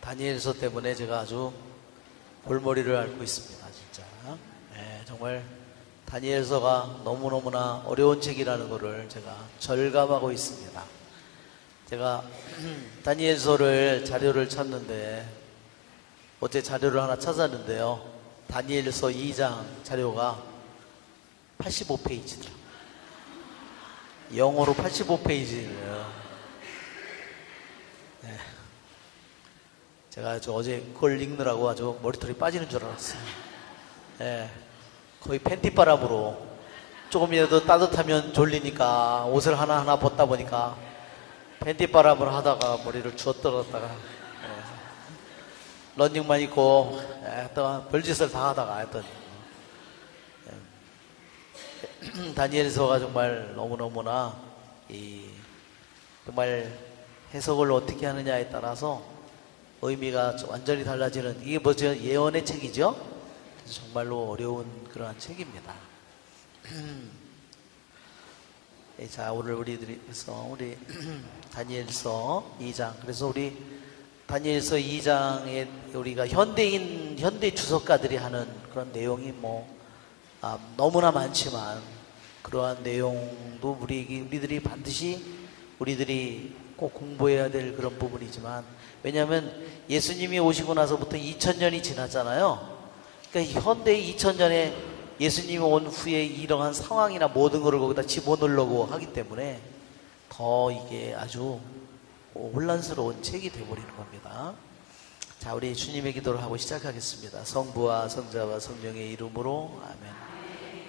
다니엘서 때문에 제가 아주 골머리를 앓고 있습니다. 진짜. 정말 다니엘서가 너무너무나 어려운 책이라는 것을 제가 절감하고 있습니다. 제가 다니엘서를 자료를 찾는데 어제 자료를 하나 찾았는데요, 다니엘서 2장 자료가 85페이지더라고요. 영어로 85페이지예요. 제가 어제 그걸 읽느라고 아주 머리털이 빠지는 줄 알았어요. 거의 팬티바람으로 조금이라도 따뜻하면 졸리니까 옷을 하나하나 벗다 보니까 팬티바람을 하다가 머리를 주워떨었다가 런닝만 입고 또 별짓을 다 하다가 했더니 다니엘서가 정말 너무너무나 정말 해석을 어떻게 하느냐에 따라서 의미가 완전히 달라지는, 이게 뭐죠? 예언의 책이죠? 그래서 정말로 어려운 그러한 책입니다. 자, 오늘 우리 다니엘서 2장, 그래서 우리 다니엘서 2장에 우리가 현대 주석가들이 하는 그런 내용이 너무나 많지만, 그러한 내용도 우리들이 반드시 꼭 공부해야 될 그런 부분이지만, 왜냐하면 예수님이 오시고 나서부터 2000년이 지났잖아요. 그러니까 현대의 2000년에 예수님이 온 후에 이러한 상황이나 모든 것을 거기다 집어넣으려고 하기 때문에 더 이게 아주 혼란스러운 책이 되어버리는 겁니다. 자, 우리 주님의 기도를 하고 시작하겠습니다. 성부와 성자와 성령의 이름으로 아멘.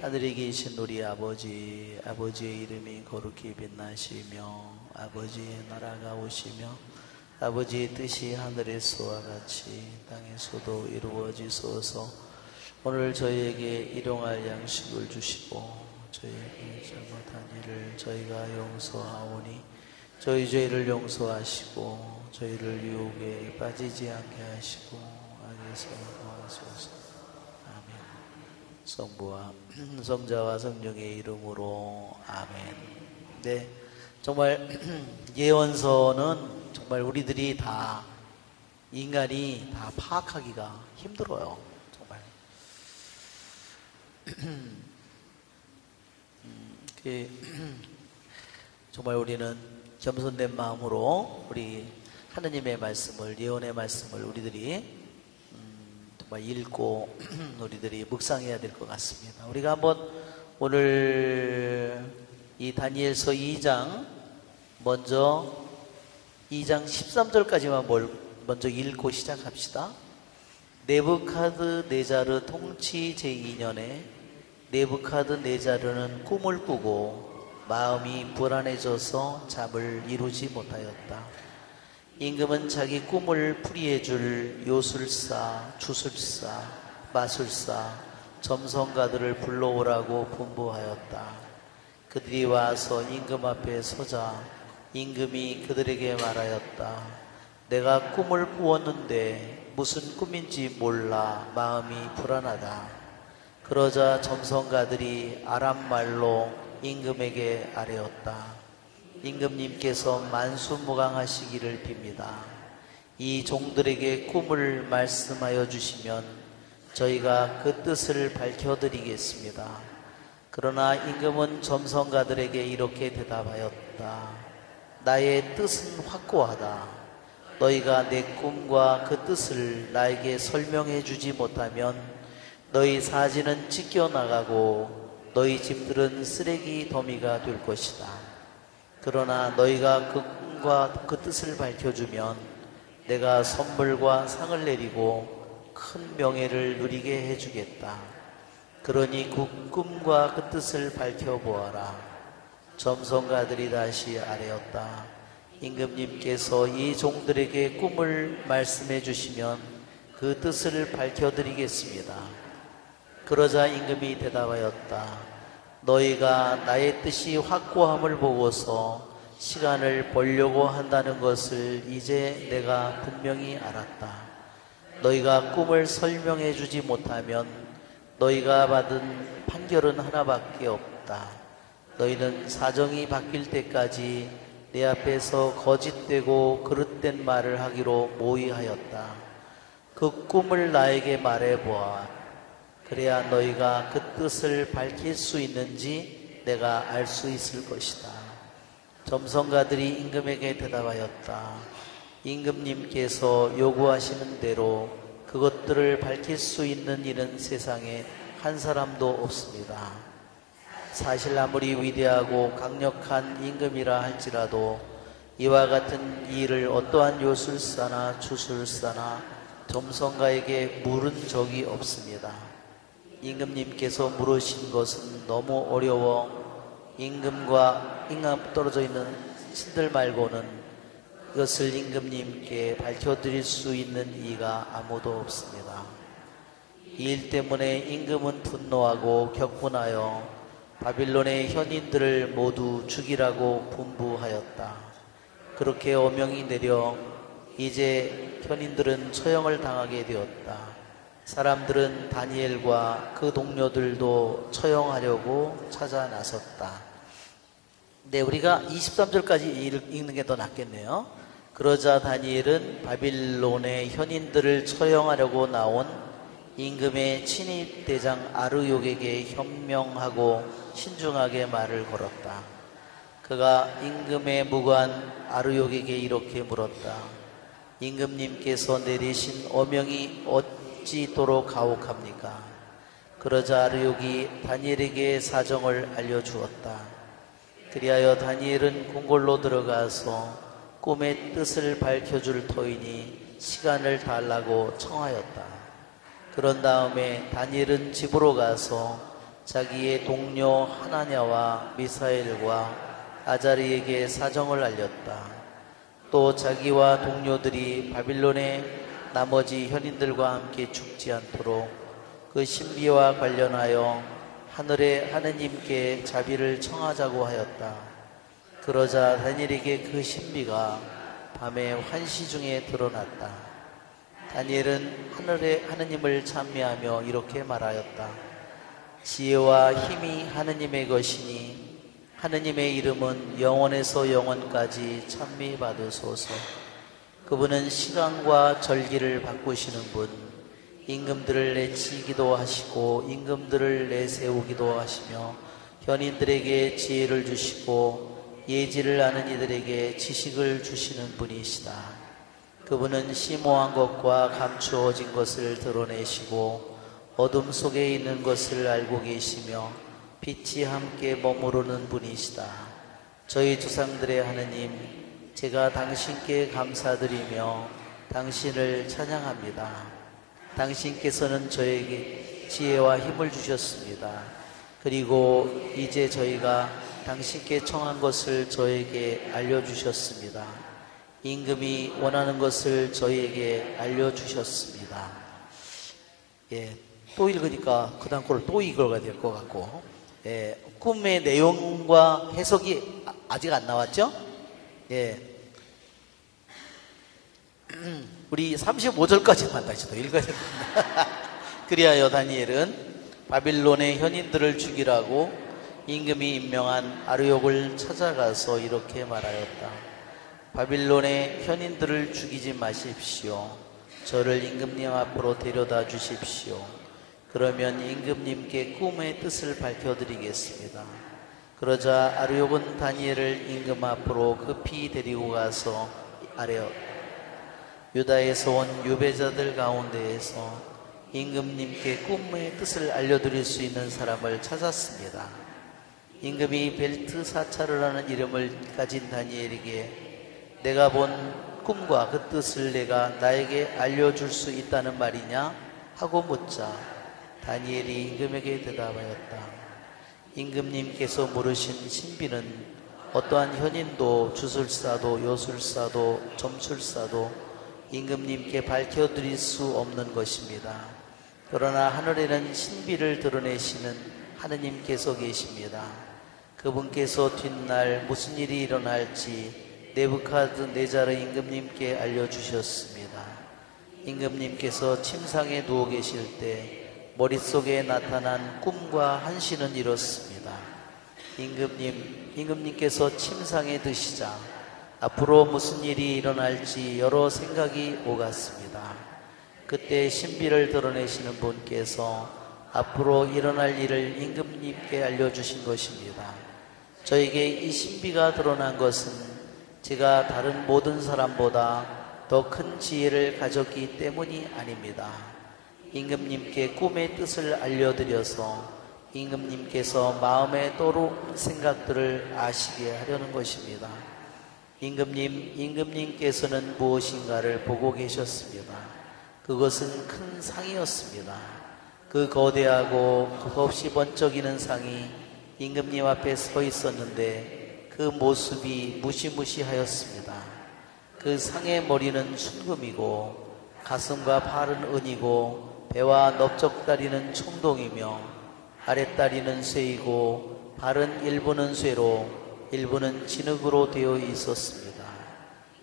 하늘에 계신 우리 아버지, 아버지의 이름이 거룩히 빛나시며 아버지의 나라가 오시며 아버지의 뜻이 하늘에서와 같이 땅에서도 이루어지소서. 오늘 저희에게 일용할 양식을 주시고 저희에게 잘못한 일을 저희가 용서하오니 저희 죄를 용서하시고 저희를 유혹에 빠지지 않게 하시고 악에서 구하소서. 아멘. 성부와 성자와 성령의 이름으로 아멘. 네, 정말 예언서는 정말 우리들이 다, 인간이 다 파악하기가 힘들어요. 정말. 정말 우리는 겸손된 마음으로 우리 하느님의 말씀을, 예언의 말씀을 우리들이 정말 읽고 우리들이 묵상해야 될 것 같습니다. 우리가 한번 오늘 이 다니엘서 2장 먼저 2장 13절까지만 먼저 읽고 시작합시다. 네부카드네자르 통치 제2년에 네부카드네자르는 꿈을 꾸고 마음이 불안해져서 잠을 이루지 못하였다. 임금은 자기 꿈을 풀이해 줄 요술사, 주술사, 마술사, 점성가들을 불러오라고 분부하였다. 그들이 와서 임금 앞에 서자 임금이 그들에게 말하였다. 내가 꿈을 꾸었는데 무슨 꿈인지 몰라 마음이 불안하다. 그러자 점성가들이 아람말로 임금에게 아뢰었다. 임금님께서 만수무강하시기를 빕니다. 이 종들에게 꿈을 말씀하여 주시면 저희가 그 뜻을 밝혀드리겠습니다. 그러나 임금은 점성가들에게 이렇게 대답하였다. 나의 뜻은 확고하다. 너희가 내 꿈과 그 뜻을 나에게 설명해 주지 못하면 너희 사지는 찢겨나가고 너희 집들은 쓰레기 더미가 될 것이다. 그러나 너희가 그 꿈과 그 뜻을 밝혀주면 내가 선물과 상을 내리고 큰 명예를 누리게 해주겠다. 그러니 그 꿈과 그 뜻을 밝혀보아라. 점성가들이 다시 아뢰었다. 임금님께서 이 종들에게 꿈을 말씀해 주시면 그 뜻을 밝혀드리겠습니다. 그러자 임금이 대답하였다. 너희가 나의 뜻이 확고함을 보고서 시간을 벌려고 한다는 것을 이제 내가 분명히 알았다. 너희가 꿈을 설명해 주지 못하면 너희가 받은 판결은 하나밖에 없다. 너희는 사정이 바뀔 때까지 내 앞에서 거짓되고 그릇된 말을 하기로 모의하였다. 그 꿈을 나에게 말해보아. 그래야 너희가 그 뜻을 밝힐 수 있는지 내가 알 수 있을 것이다. 점성가들이 임금에게 대답하였다. 임금님께서 요구하시는 대로 그것들을 밝힐 수 있는 이는 세상에 한 사람도 없습니다. 사실 아무리 위대하고 강력한 임금이라 할지라도 이와 같은 일을 어떠한 요술사나 주술사나 점성가에게 물은 적이 없습니다. 임금님께서 물으신 것은 너무 어려워 임금과 떨어져 있는 신들 말고는 이것을 임금님께 밝혀드릴 수 있는 이가 아무도 없습니다. 이 일 때문에 임금은 분노하고 격분하여 바빌론의 현인들을 모두 죽이라고 분부하였다. 그렇게 어명이 내려 이제 현인들은 처형을 당하게 되었다. 사람들은 다니엘과 그 동료들도 처형하려고 찾아 나섰다. 네, 우리가 23절까지 읽는 게 더 낫겠네요. 그러자 다니엘은 바빌론의 현인들을 처형하려고 나온 임금의 친위 대장 아르욕에게 현명하고 신중하게 말을 걸었다. 그가 임금의 무관 아르욕에게 이렇게 물었다. 임금님께서 내리신 어명이 어찌도록 가혹합니까? 그러자 아르욕이 다니엘에게 사정을 알려주었다. 그리하여 다니엘은 궁궐로 들어가서 꿈의 뜻을 밝혀줄 터이니 시간을 달라고 청하였다. 그런 다음에 다니엘은 집으로 가서 자기의 동료 하나냐와 미사엘과 아자리에게 사정을 알렸다. 또 자기와 동료들이 바빌론의 나머지 현인들과 함께 죽지 않도록 그 신비와 관련하여 하늘의 하느님께 자비를 청하자고 하였다. 그러자 다니엘에게 그 신비가 밤에 환시 중에 드러났다. 다니엘은 하늘의 하느님을 찬미하며 이렇게 말하였다. 지혜와 힘이 하느님의 것이니 하느님의 이름은 영원에서 영원까지 찬미받으소서. 그분은 시간과 절기를 바꾸시는 분, 임금들을 내치기도 하시고 임금들을 내세우기도 하시며 현인들에게 지혜를 주시고 예지를 아는 이들에게 지식을 주시는 분이시다. 그분은 심오한 것과 감추어진 것을 드러내시고 어둠 속에 있는 것을 알고 계시며 빛이 함께 머무르는 분이시다. 저희 조상들의 하느님, 제가 당신께 감사드리며 당신을 찬양합니다. 당신께서는 저에게 지혜와 힘을 주셨습니다. 그리고 이제 저희가 당신께 청한 것을 저에게 알려주셨습니다. 임금이 원하는 것을 저희에게 알려주셨습니다. 예, 또 읽으니까 그 다음 거를 또 읽어야 될 것 같고, 예, 꿈의 내용과 해석이 아직 안 나왔죠? 예, 우리 35절까지만 다시 더 읽어야 됩니다. 그리하여 다니엘은 바빌론의 현인들을 죽이라고 임금이 임명한 아르욕을 찾아가서 이렇게 말하였다. 바빌론의 현인들을 죽이지 마십시오. 저를 임금님 앞으로 데려다 주십시오. 그러면 임금님께 꿈의 뜻을 밝혀드리겠습니다. 그러자 아르욕은 다니엘을 임금 앞으로 급히 데리고 가서 아뢰었다. 유다에서 온 유배자들 가운데에서 임금님께 꿈의 뜻을 알려드릴 수 있는 사람을 찾았습니다. 임금이 벨트사차르라는 이름을 가진 다니엘에게 내가 본 꿈과 그 뜻을 내가 나에게 알려줄 수 있다는 말이냐? 하고 묻자 다니엘이 임금에게 대답하였다. 임금님께서 물으신 신비는 어떠한 현인도 주술사도 요술사도 점술사도 임금님께 밝혀드릴 수 없는 것입니다. 그러나 하늘에는 신비를 드러내시는 하느님께서 계십니다. 그분께서 뒷날 무슨 일이 일어날지 네부카드네자르 임금님께 알려주셨습니다. 임금님께서 침상에 누워 계실 때 머릿속에 나타난 꿈과 한시는 이렇습니다. 임금님께서 침상에 드시자 앞으로 무슨 일이 일어날지 여러 생각이 오갔습니다. 그때 신비를 드러내시는 분께서 앞으로 일어날 일을 임금님께 알려주신 것입니다. 저에게 이 신비가 드러난 것은 제가 다른 모든 사람보다 더 큰 지혜를 가졌기 때문이 아닙니다. 임금님께 꿈의 뜻을 알려드려서 임금님께서 마음에 떠오른 생각들을 아시게 하려는 것입니다. 임금님께서는 무엇인가를 보고 계셨습니다. 그것은 큰 상이었습니다. 그 거대하고 겁없이 번쩍이는 상이 임금님 앞에 서 있었는데 그 모습이 무시무시하였습니다. 그 상의 머리는 순금이고 가슴과 팔은 은이고 배와 넓적다리는 청동이며 아랫다리는 쇠이고 발은 일부는 쇠로 일부는 진흙으로 되어 있었습니다.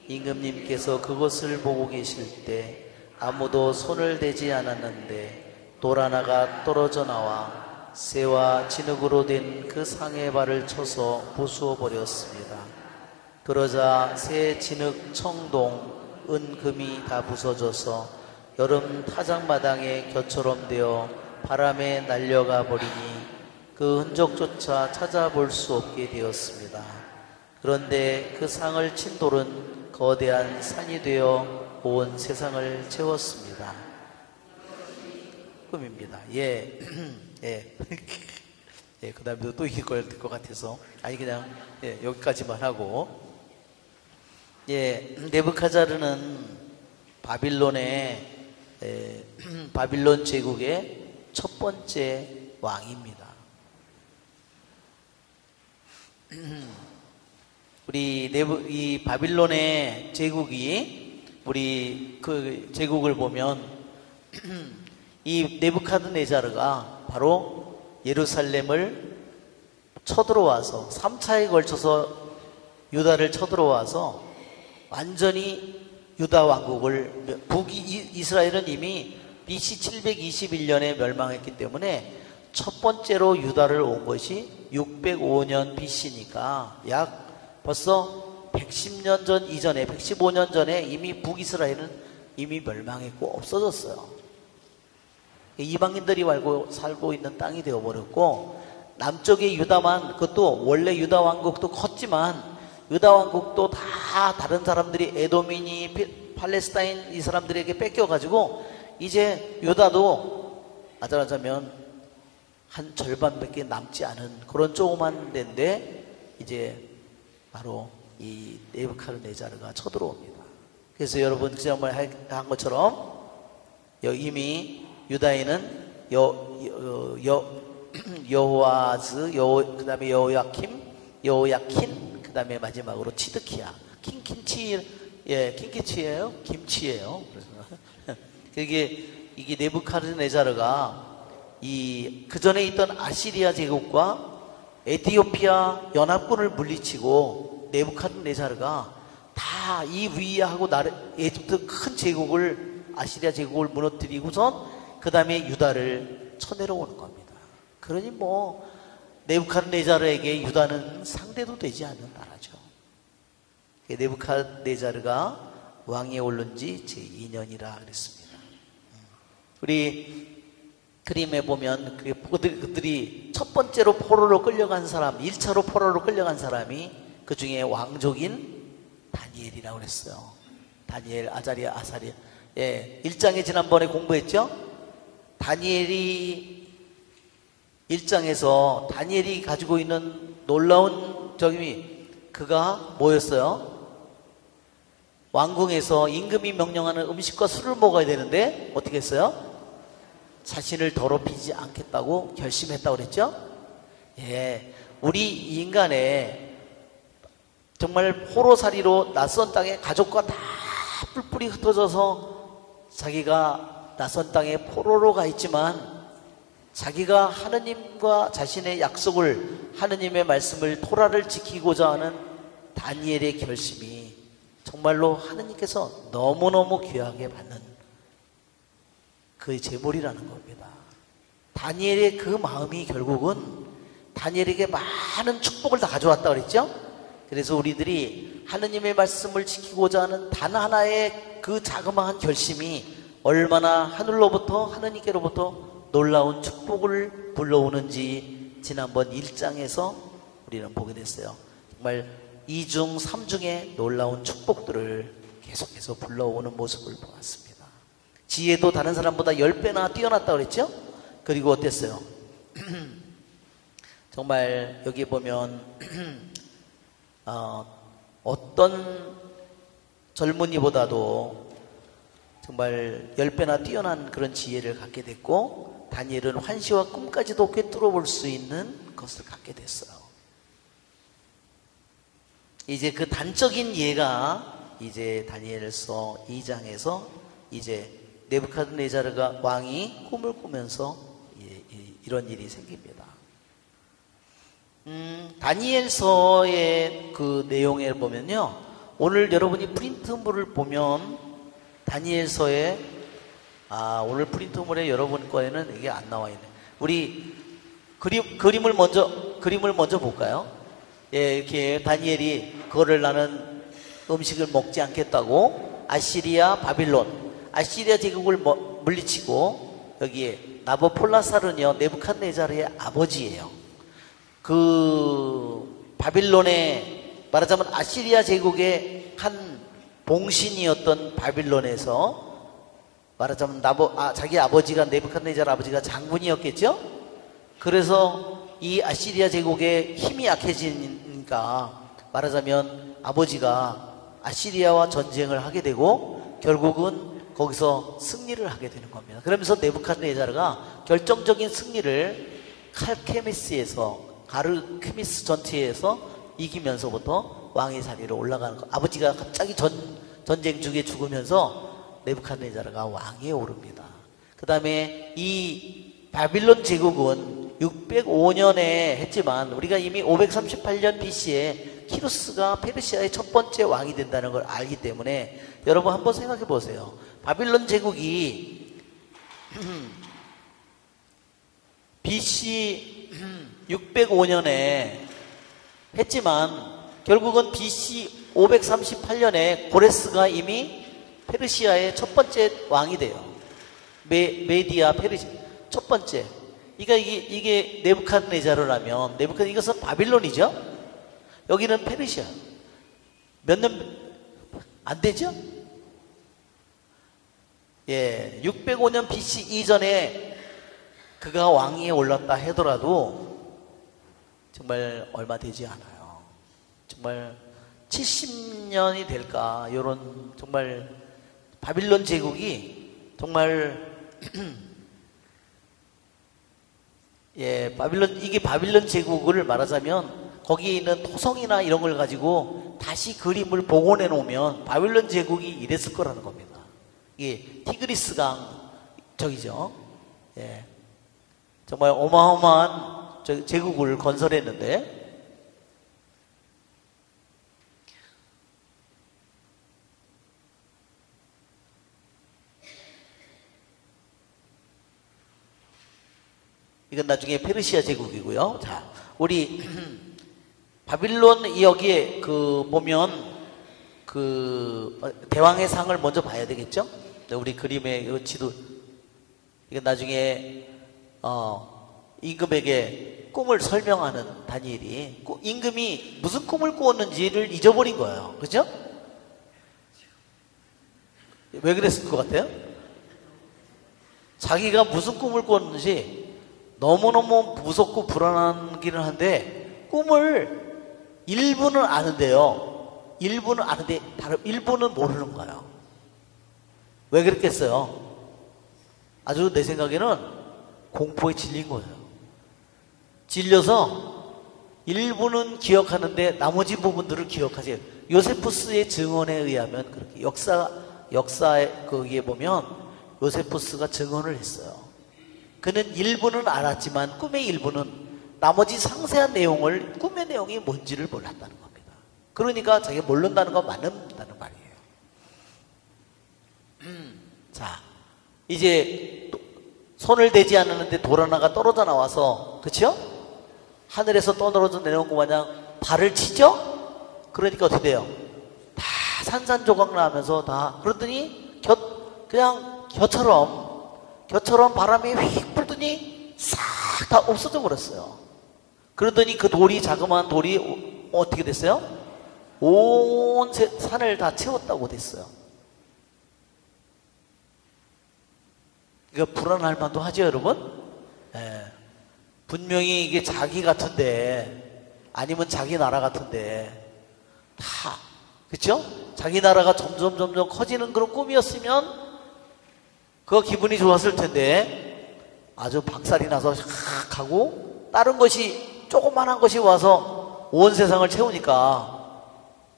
임금님께서 그것을 보고 계실 때 아무도 손을 대지 않았는데 돌 하나가 떨어져 나와 쇠와 진흙으로 된 그 상의 발을 쳐서 부수어 버렸습니다. 그러자 쇠, 진흙, 청동, 은, 금이 다 부서져서 여름 타작마당에 겨처럼 되어 바람에 날려가 버리니 그 흔적조차 찾아볼 수 없게 되었습니다. 그런데 그 상을 친 돌은 거대한 산이 되어 온 세상을 채웠습니다. 꿈입니다. 예. 예. 예, 그 다음에 또 이걸 들 것 같아서 아니 그냥 예, 여기까지만 하고 예, 네부카자르는 바빌론 제국의 첫 번째 왕입니다. 이 바빌론의 제국이 우리 그 제국을 보면 이 네부카드네자르가 바로 예루살렘을 쳐들어와서 3차에 걸쳐서 유다를 쳐들어와서 완전히 유다 왕국을 이스라엘은 이미 BC 721년에 멸망했기 때문에 첫 번째로 유다를 온 것이 605년 BC니까 약 벌써 110년 전 이전에 115년 전에 이미 북이스라엘은 이미 멸망했고 없어졌어요. 이방인들이 살고 있는 땅이 되어버렸고 남쪽의 유다만 그것도 원래 유다 왕국도 컸지만 유다 왕국도 다 다른 사람들이 에돔이니 팔레스타인 이 사람들에게 뺏겨가지고 이제 유다도 말하자면 한 절반밖에 남지 않은 그런 조그만 데인데 이제 바로 이 네부카드네자르가 쳐들어옵니다. 그래서 여러분 지난번에 한 것처럼 이미 유다에는 여호아즈, 그 다음에 여호야킨, 그 다음에 마지막으로 치드키야. 킹키치예요? 김치예요. 이게 네부카드네자르가 그 전에 있던 아시리아 제국과 에티오피아 연합군을 물리치고 네부카드네자르가 다 이 위하고 에집트 큰 제국을 아시리아 제국을 무너뜨리고선 그 다음에 유다를 쳐내려오는 겁니다. 그러니 뭐 네부카드네자르에게 유다는 상대도 되지 않는 나라죠. 네부카드네자르가 왕위에 오른 지 제2년이라 그랬습니다. 우리 그림에 보면 그들이 첫 번째로 포로로 끌려간 사람, 1차로 포로로 끌려간 사람이 그 중에 왕족인 다니엘이라고 그랬어요. 다니엘, 아자리아, 아사리아. 예, 1장에 지난번에 공부했죠? 다니엘이 1장에서 다니엘이 가지고 있는 놀라운 그가 뭐였어요? 왕궁에서 임금이 명령하는 음식과 술을 먹어야 되는데 어떻게 했어요? 자신을 더럽히지 않겠다고 결심했다고 그랬죠? 예, 우리 인간의 정말 포로살이로 낯선 땅에 가족과 다 뿔뿔이 흩어져서 자기가 낯선 땅에 포로로 가 있지만 자기가 하느님과 자신의 약속을 하느님의 말씀을 토라를 지키고자 하는 다니엘의 결심이 정말로 하느님께서 너무너무 귀하게 받는 그 제물이라는 겁니다. 다니엘의 그 마음이 결국은 다니엘에게 많은 축복을 다 가져왔다 그랬죠? 그래서 우리들이 하느님의 말씀을 지키고자 하는 단 하나의 그 자그마한 결심이 얼마나 하늘로부터 하느님께로부터 놀라운 축복을 불러오는지 지난번 1장에서 우리는 보게 됐어요. 정말 2중 3중의 놀라운 축복들을 계속해서 불러오는 모습을 보았습니다. 지혜도 다른 사람보다 10배나 뛰어났다고 그랬죠? 그리고 어땠어요? 정말 여기 보면 어떤 젊은이보다도 정말 10배나 뛰어난 그런 지혜를 갖게 됐고, 다니엘은 환시와 꿈까지도 꿰뚫어 볼 수 있는 것을 갖게 됐어요. 이제 그 단적인 예가 이제 다니엘서 2장에서 이제 네부카드네자르가 왕이 꿈을 꾸면서 이런 일이 생깁니다. 다니엘서의 그 내용에 보면요, 오늘 여러분이 프린트물을 보면 다니엘서에 오늘 프린트물에 여러분 거에는 이게 안 나와 있네. 우리 그림을 먼저 볼까요? 예, 이렇게 다니엘이 그거를 나는 음식을 먹지 않겠다고 아시리아 바빌론, 아시리아 제국을 물리치고, 여기에 나보폴라사르는요 네부칸네자르의 아버지예요. 그 바빌론에 말하자면 아시리아 제국의 한 봉신이었던 바빌론에서 말하자면 자기 아버지가 네부칸네자르 아버지가 장군이었겠죠. 그래서 이 아시리아 제국의 힘이 약해지니까 말하자면 아버지가 아시리아와 전쟁을 하게 되고 결국은 거기서 승리를 하게 되는 겁니다. 그러면서 네부칸네자르가 결정적인 승리를 가르케미스 전투에서 이기면서부터 왕의 자리로 올라가는 거. 아버지가 갑자기 전쟁 중에 죽으면서 네부칸네자르가 왕위에 오릅니다. 그 다음에 이 바빌론 제국은 605년에 했지만 우리가 이미 538년 BC에 키루스가 페르시아의 첫 번째 왕이 된다는 걸 알기 때문에 여러분 한번 생각해 보세요. 바빌론 제국이 BC 605년에 했지만 결국은 BC 538년에 고레스가 이미 페르시아의 첫 번째 왕이 돼요. 메디아 페르시아 첫 번째. 그러니까 이게 네부칸네자르라면 이것은 바빌론이죠. 여기는 페르시아. 몇 년 안 되죠? 예, 605년 BC 이전에 그가 왕위에 올랐다 하더라도 정말 얼마 되지 않아요. 정말 70년이 될까? 이런 정말 바빌론 제국이 정말 예, 이게 바빌론 제국을 말하자면 거기에 있는 토성이나 이런 걸 가지고 다시 그림을 복원해 놓으면 바빌론 제국이 이랬을 거라는 겁니다. 이게 티그리스강 저기죠. 예. 정말 어마어마한 제국을 건설했는데 이건 나중에 페르시아 제국이고요. 자, 우리 바빌론 여기에 보면 대왕의 상을 먼저 봐야 되겠죠? 우리 그림의 지도 이건 나중에 임금에게 꿈을 설명하는 다니엘이 임금이 무슨 꿈을 꾸었는지를 잊어버린 거예요. 그죠? 왜 그랬을 것 같아요? 자기가 무슨 꿈을 꾸었는지 너무너무 무섭고 불안하기는 한데 꿈을 일부는 아는데요. 일부는 아는데 일부는 모르는 거예요. 왜 그랬겠어요? 아주 내 생각에는 공포에 질린 거예요. 질려서 일부는 기억하는데 나머지 부분들을 기억하세요. 요세푸스의 증언에 의하면 그렇게 역사에 거기에 보면 요세푸스가 증언을 했어요. 그는 일부는 알았지만 꿈의 일부는 나머지 상세한 내용을 꿈의 내용이 뭔지를 몰랐다는 겁니다. 그러니까 자기가 모른다는 건 맞는다는 말이에요. 자, 이제 손을 대지 않았는데 돌 하나가 떨어져 나와서, 그쵸? 하늘에서 떨어져 내려온 것 마냥 발을 치죠? 그러니까 어떻게 돼요? 다 산산조각 나면서 다, 그러더니 그냥 겨처럼 바람이 휙 불더니 싹 다 없어져 버렸어요. 그러더니 그 돌이, 자그마한 돌이 어떻게 됐어요? 온 산을 다 채웠다고 됐어요. 이거 불안할 만도 하죠, 여러분? 예. 분명히 이게 자기 같은데, 아니면 자기 나라 같은데, 다, 그쵸? 자기 나라가 점점 커지는 그런 꿈이었으면, 그거 기분이 좋았을 텐데, 아주 박살이 나서 샥 하고, 다른 것이, 조그만한 것이 와서 온 세상을 채우니까,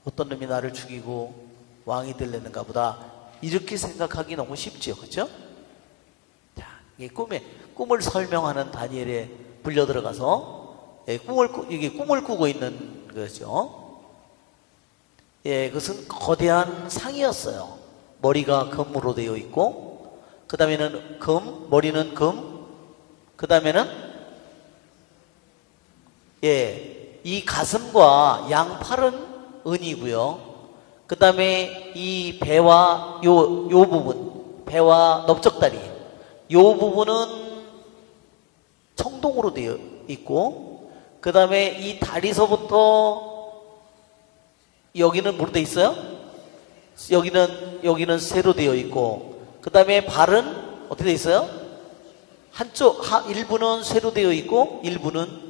어떤 놈이 나를 죽이고 왕이 되려는가 보다. 이렇게 생각하기 너무 쉽죠, 그쵸? 이 꿈을 설명하는 다니엘에 불려 들어가서 이게 꿈을 꾸고 있는 거죠. 예, 그것은 거대한 상이었어요. 머리가 금으로 되어 있고, 그 다음에는 머리는 금, 그 다음에는 이 가슴과 양팔은 은이고요. 그 다음에 이 배와 요 부분, 배와 넓적다리, 요 부분은 청동으로 되어 있고, 그 다음에 이 다리서부터 여기는 뭐로 되어 있어요? 여기는 쇠로 되어 있고, 그 다음에 발은 어떻게 되어 있어요? 일부는 쇠로 되어 있고, 일부는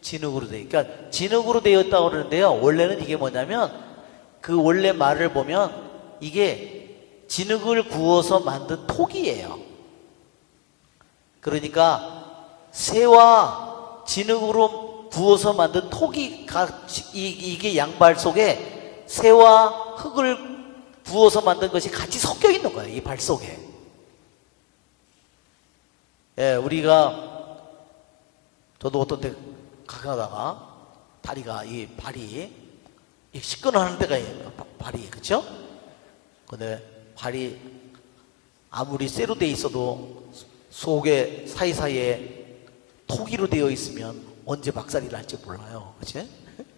진흙으로 되어 있고, 그러니까 진흙으로 되어 있다고 그러는데요. 원래는 이게 뭐냐면, 그 원래 말을 보면 이게 진흙을 구워서 만든 톡이에요. 그러니까 쇠와 진흙으로 구워서 만든 톡이 이게 양발 속에 쇠와 흙을 부어서 만든 것이 같이 섞여 있는 거예요. 이 발 속에. 예, 저도 어떤 때 가다가 발이 시끈하는 데가 있어요. 발이, 그쵸? 근데 발이 아무리 쇠로 돼 있어도 속에 사이사이에 토기로 되어 있으면 언제 박살이 날지 몰라요. 그치?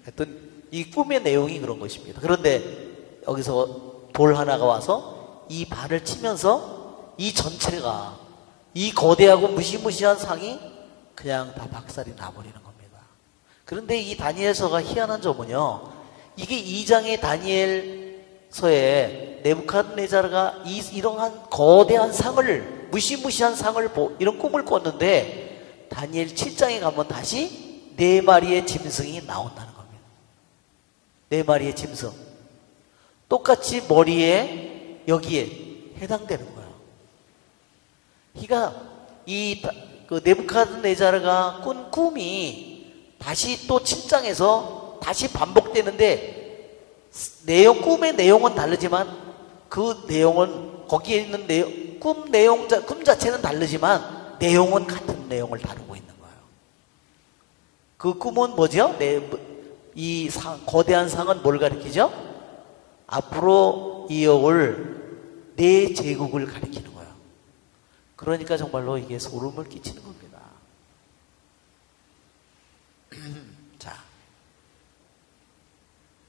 하여튼 이 꿈의 내용이 그런 것입니다. 그런데 여기서 돌 하나가 와서 이 발을 치면서 이 전체가, 이 거대하고 무시무시한 상이 그냥 다 박살이 나버리는 겁니다. 그런데 이 다니엘서가 희한한 점은요, 이게 2장의 다니엘서에 네부갓네자르가 이러한 거대한 상을, 무시무시한 상을 이런 꿈을 꿨는데, 다니엘 7장에 가면 다시 4마리의 짐승이 나온다는 겁니다. 4마리의 짐승. 똑같이 머리에, 여기에 해당되는 거예요. 그러니까 그 네부갓네자르가 꾼 꿈이 다시 또 7장에서 다시 반복되는데, 꿈의 내용은 다르지만, 그 내용은, 거기에 있는 꿈 자체는 다르지만, 내용은 같은 내용을 다루고 있는 거예요. 그 꿈은 뭐죠? 거대한 상은 뭘 가리키죠? 앞으로 이어올 내 제국을 가리키는 거예요. 그러니까 정말로 이게 소름을 끼치는 겁니다. 자,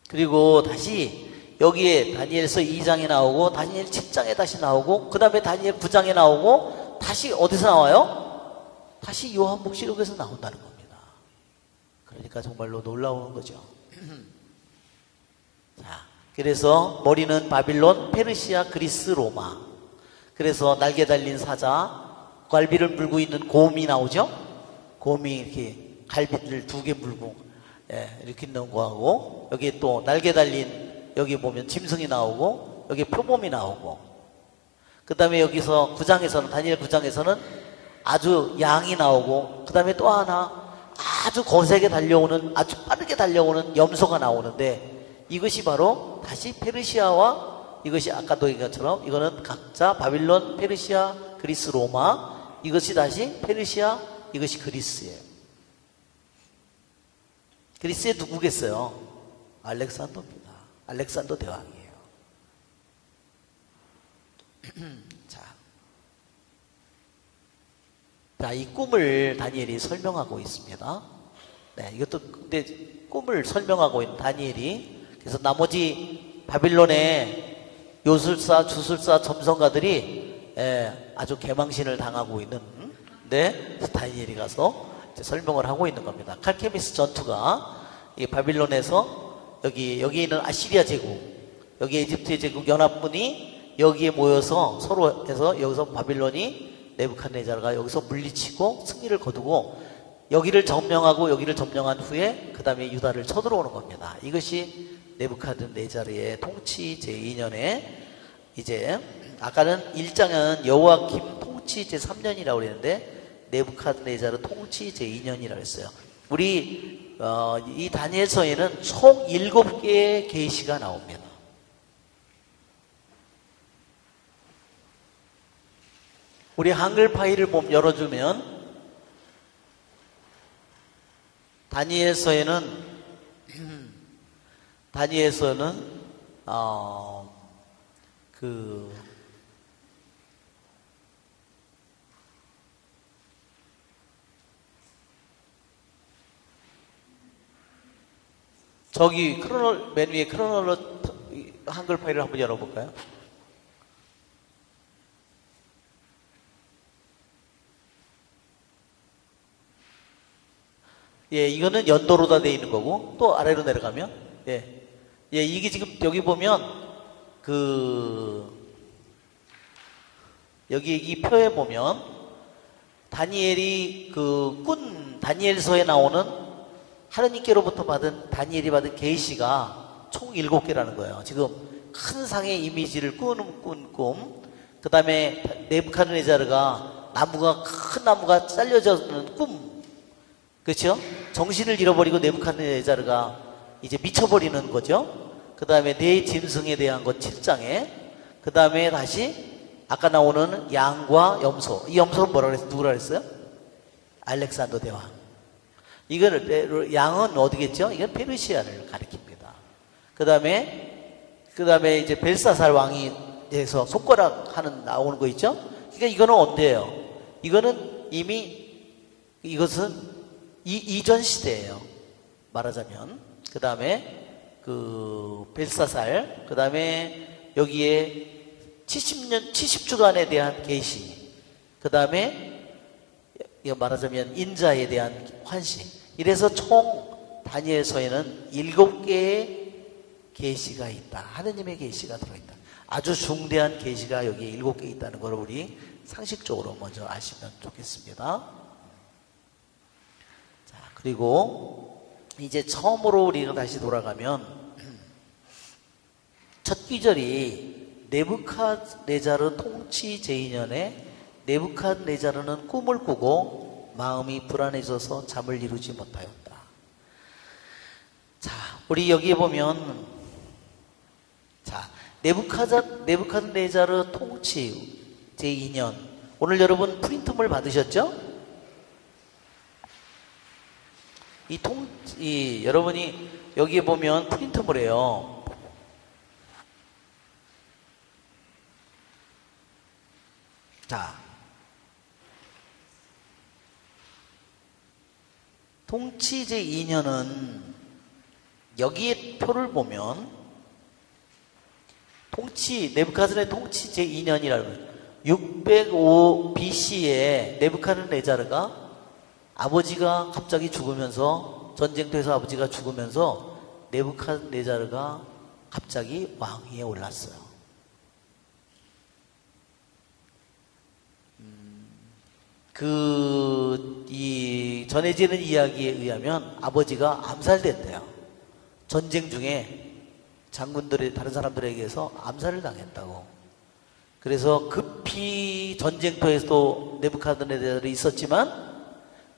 그리고 다시 여기에 다니엘서 2장에 나오고, 다니엘 7장에 다시 나오고, 그 다음에 다니엘 9장에 나오고, 다시 어디서 나와요? 다시 요한복식록에서 나온다는 겁니다. 그러니까 정말로 놀라운 거죠. 자, 그래서 머리는 바빌론, 페르시아, 그리스, 로마. 그래서 날개 달린 사자, 갈비를 물고 있는 곰이 나오죠? 곰이 이렇게 갈비를 2개 물고, 이렇게 있는 거하고, 여기 또 날개 달린, 여기 보면 짐승이 나오고, 여기 표범이 나오고, 그 다음에 여기서 9장에서는, 다니엘 9장에서는 아주 양이 나오고, 그 다음에 또 하나 아주 거세게 달려오는, 아주 빠르게 달려오는 염소가 나오는데, 이것이 바로 다시 페르시아와, 이것이 아까도 얘기한 것처럼 이거는 각자 바빌론, 페르시아, 그리스, 로마, 이것이 다시 페르시아, 이것이 그리스예요. 그리스에 누구겠어요? 알렉산더입니다. 알렉산더 대왕이에요. 자, 자, 이 꿈을 다니엘이 설명하고 있습니다. 네, 이것도 근데 꿈을 설명하고 있는 다니엘이, 그래서 나머지 바빌론의 요술사, 주술사, 점성가들이 아주 개망신을 당하고 있는, 네, 다니엘이 가서 이제 설명을 하고 있는 겁니다. 칼케미스 전투가 이 바빌론에서 여기 있는 아시리아 제국, 여기 이집트의 제국 연합군이 여기에 모여서 서로 해서 여기서 바빌론이 네부칸네자르가 여기서 물리치고 승리를 거두고 여기를 점령하고 여기를 점령한 후에 그 다음에 유다를 쳐들어오는 겁니다. 이것이 네부칸네자르의 통치 제2년에 이제 아까는 1장은 여호야김 통치 제3년이라고 그랬는데 네부칸네자르 통치 제2년이라고 했어요. 우리 이 다니엘서에는 총 7개의 계시가 나옵니다. 우리 한글 파일을 열어주면 다니엘서에는 저기 맨 위에 크로놀로 한글 파일을 한번 열어볼까요? 예, 이거는 연도로 다 되어 있는 거고, 또 아래로 내려가면, 이게 지금 여기 보면, 여기 이 표에 보면, 다니엘이 다니엘서에 나오는 하느님께로부터 다니엘이 받은 계시가 총 7개라는 거예요. 지금 큰 상의 이미지를 꾼 꿈, 그 다음에 네부카드네자르가 큰 나무가 잘려져는 꿈, 그렇죠? 정신을 잃어버리고 네부칸네자르가 이제 미쳐버리는 거죠. 그 다음에 네 짐승에 대한 것 7장에, 그 다음에 다시 아까 나오는 양과 염소. 이 염소는 누구라 그랬어요? 알렉산더 대왕. 이거는 양은 어디겠죠? 이건 페르시아를 가리킵니다. 그 다음에 이제 벨사살 왕이 돼서 손가락 나오는 거 있죠? 그러니까 이거는 언제예요? 이것은 이전 시대예요. 말하자면. 그 다음에 벨사살, 그 다음에 여기에 70주간에 대한 계시, 그 다음에 말하자면 인자에 대한 환시. 이래서 총 다니엘서에는 7개의 계시가 있다. 하느님의 계시가 들어있다. 아주 중대한 계시가 여기에 7개 있다는 걸 우리 상식적으로 먼저 아시면 좋겠습니다. 그리고 이제 처음으로 우리가 다시 돌아가면 첫 귀절이 네부칸네자르 통치 제2년에 네부칸네자르는 꿈을 꾸고 마음이 불안해져서 잠을 이루지 못하였다. 자, 우리 여기에 보면 네부칸네자르 통치 제2년, 오늘 여러분 프린트물 받으셨죠? 여러분이 여기에 보면 프린트물이에요. 자, 통치 제2년은 여기에 표를 보면 네부카드네 통치 제2년이라고 605 BC에 네부카드네자르가 아버지가 갑자기 죽으면서, 전쟁터에서 아버지가 죽으면서 네부칸네자르가 갑자기 왕위에 올랐어요. 전해지는 이야기에 의하면 아버지가 암살됐대요. 전쟁 중에 다른 사람들에게 해서 암살을 당했다고. 그래서 급히 전쟁터에서도 네부카드네자르이 있었지만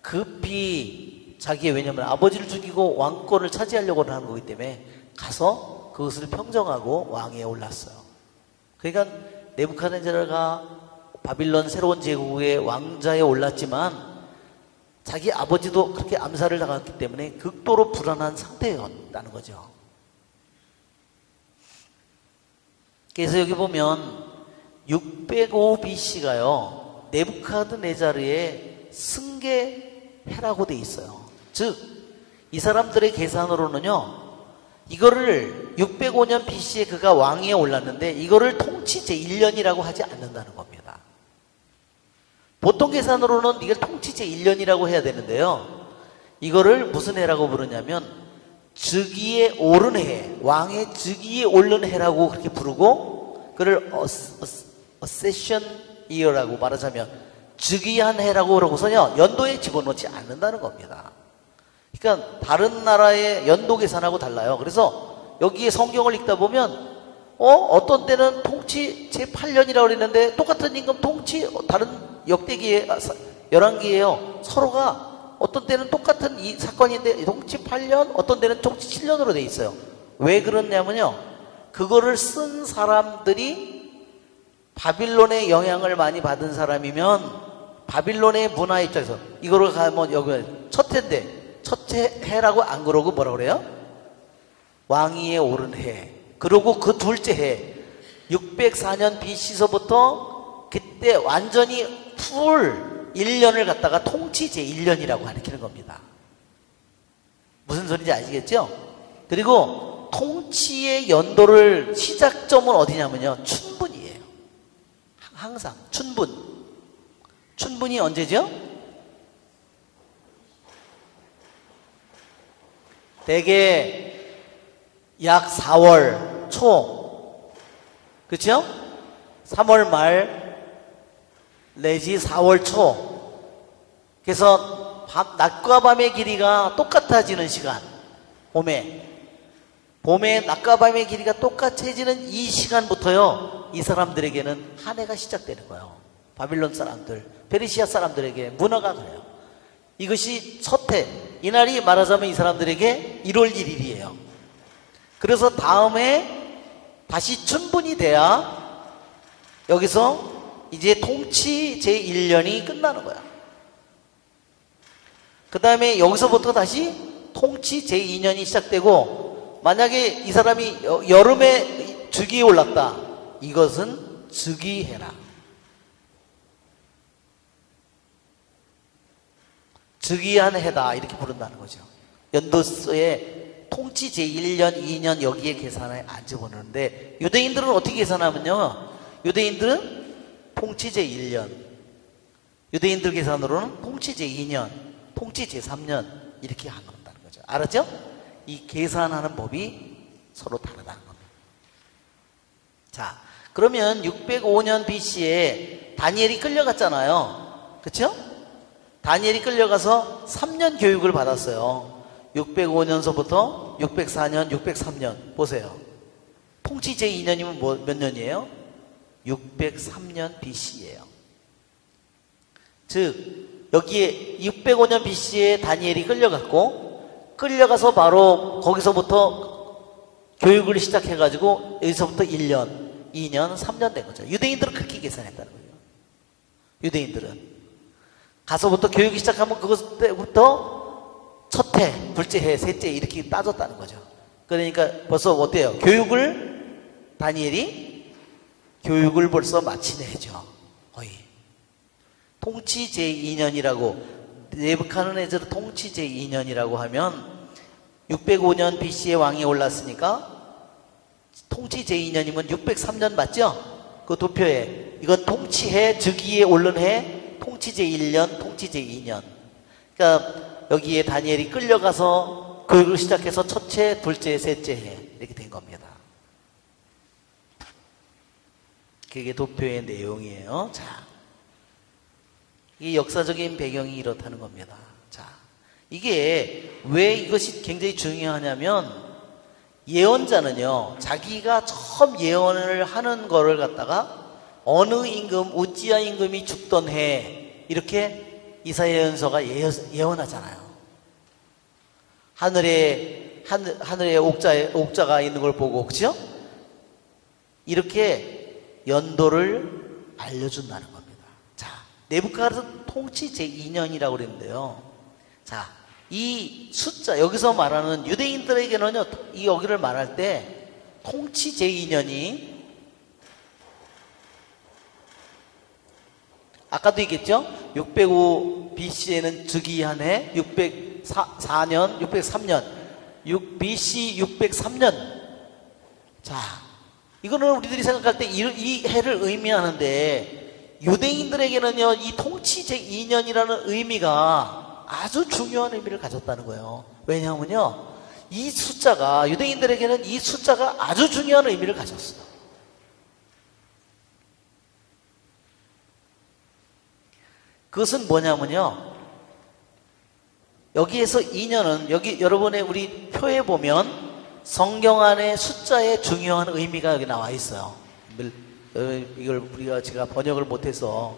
급히 왜냐면 아버지를 죽이고 왕권을 차지하려고 하는 거기 때문에 가서 그것을 평정하고 왕위에 올랐어요. 그러니까 네부칸네자르가 바빌론 새로운 제국의 왕자에 올랐지만 자기 아버지도 그렇게 암살을 당했기 때문에 극도로 불안한 상태였다는 거죠. 그래서 여기 보면 605 BC가요 네부카드네자르의 승계해라고 돼 있어요. 즉, 이 사람들의 계산으로는요, 이거를 605년 BC에 그가 왕위에 올랐는데 이거를 통치 제1년이라고 하지 않는다는 겁니다. 보통 계산으로는 이걸 통치 제1년이라고 해야 되는데요, 이거를 무슨 해라고 부르냐면 즉위에 오른 해, 왕의 즉위에 오른 해라고 그렇게 부르고, 그를 accession year라고 말하자면 즉위한 해라고 그러고서요, 연도에 집어넣지 않는다는 겁니다. 그러니까 다른 나라의 연도 계산하고 달라요. 그래서 여기에 성경을 읽다 보면 어떤 때는 통치 제8년이라고 그랬는데 똑같은 임금 통치 다른 역대기에 11기예요. 서로가 어떤 때는 똑같은 이 사건인데 통치 8년, 어떤 때는 통치 7년으로 돼 있어요. 왜 그러냐면요, 그거를 쓴 사람들이 바빌론의 영향을 많이 받은 사람이면 바빌론의 문화 입장에서 이거를 가면 여기 첫 해인데 첫 해라고 안 그러고 뭐라 그래요? 왕위에 오른 해. 그리고 그 둘째 해 604년 BC서부터 그때 완전히 풀 1년을 갖다가 통치 제1년이라고 가리키는 겁니다. 무슨 소리인지 아시겠죠? 그리고 통치의 연도를 시작점은 어디냐면요, 춘분이에요. 항상 춘분. 춘분이 언제죠? 대개 약 4월 초, 그렇죠? 3월 말 내지 4월 초. 그래서 낮과 밤의 길이가 똑같아지는 시간, 봄에 낮과 밤의 길이가 똑같아지는 이 시간부터요, 이 사람들에게는 한 해가 시작되는 거예요. 바빌론 사람들, 페르시아 사람들에게 문화가 그래요. 이것이 첫 해, 이날이 말하자면 이 사람들에게 1월 1일이에요. 그래서 다음에 다시 춘분이 돼야 여기서 이제 통치 제1년이 끝나는 거야. 그 다음에 여기서부터 다시 통치 제2년이 시작되고, 만약에 이 사람이 여름에 즉위에 올랐다, 이것은 즉위해라. 즉위한 해다, 이렇게 부른다는 거죠. 연도수에 통치 제1년, 2년 여기에 계산에 안 집어넣는데, 유대인들은 어떻게 계산하면요, 유대인들은 통치 제1년, 유대인들 계산으로는 통치 제2년, 통치 제3년 이렇게 한다는 거죠. 알았죠? 이 계산하는 법이 서로 다르다는 겁니다. 자, 그러면 605년 BC에 다니엘이 끌려갔잖아요. 그렇죠? 다니엘이 끌려가서 3년 교육을 받았어요. 605년서부터 604년, 603년 보세요. 통치 제2년이면 몇 년이에요? 603년 BC예요. 즉 여기에 605년 BC에 다니엘이 끌려가서 바로 거기서부터 교육을 시작해가지고 여기서부터 1년, 2년, 3년 된 거죠. 유대인들은 그렇게 계산했다는 거예요. 유대인들은 가서부터 교육이 시작하면 그것부터 첫 해, 둘째 해, 셋째 이렇게 따졌다는 거죠. 그러니까 벌써 어때요? 다니엘이 교육을 벌써 마친 해죠. 거의. 통치 제2년이라고, 네부카드네자르 통치 제2년이라고 하면 605년 BC에 왕이 올랐으니까 통치 제2년이면 603년 맞죠? 그 도표에 이건 통치해, 즉위에 오른 해, 통치 제1년, 통치 제2년. 그러니까 여기에 다니엘이 끌려가서 교육을 시작해서 첫째, 둘째, 셋째 해 이렇게 된 겁니다. 그게 도표의 내용이에요. 자, 이 역사적인 배경이 이렇다는 겁니다. 자, 이게 왜 이것이 굉장히 중요하냐면, 예언자는요, 자기가 처음 예언을 하는 거를 갖다가 어느 임금, 우찌야 임금이 죽던 해, 이렇게 이사야서가 예언하잖아요. 하늘에 옥자가 있는 걸 보고, 그죠? 이렇게 연도를 알려준다는 겁니다. 자, 네부카드네자르 통치 제2년이라고 그랬는데요. 자, 이 숫자, 여기서 말하는 유대인들에게는요, 이 여기를 말할 때 통치 제2년이 아까도 얘기했죠? 605 BC에는 즉위한 해 604년, 603년, BC 603년. 자, 이거는 우리들이 생각할 때 이 해를 의미하는데, 유대인들에게는요, 이 통치 제2년이라는 의미가 아주 중요한 의미를 가졌다는 거예요. 왜냐하면요, 이 숫자가, 유대인들에게는 이 숫자가 아주 중요한 의미를 가졌어요. 그것은 뭐냐면요, 여기에서 2년은, 여기 여러분의 우리 표에 보면 성경 안에 숫자의 중요한 의미가 여기 나와 있어요. 이걸 제가 번역을 못해서,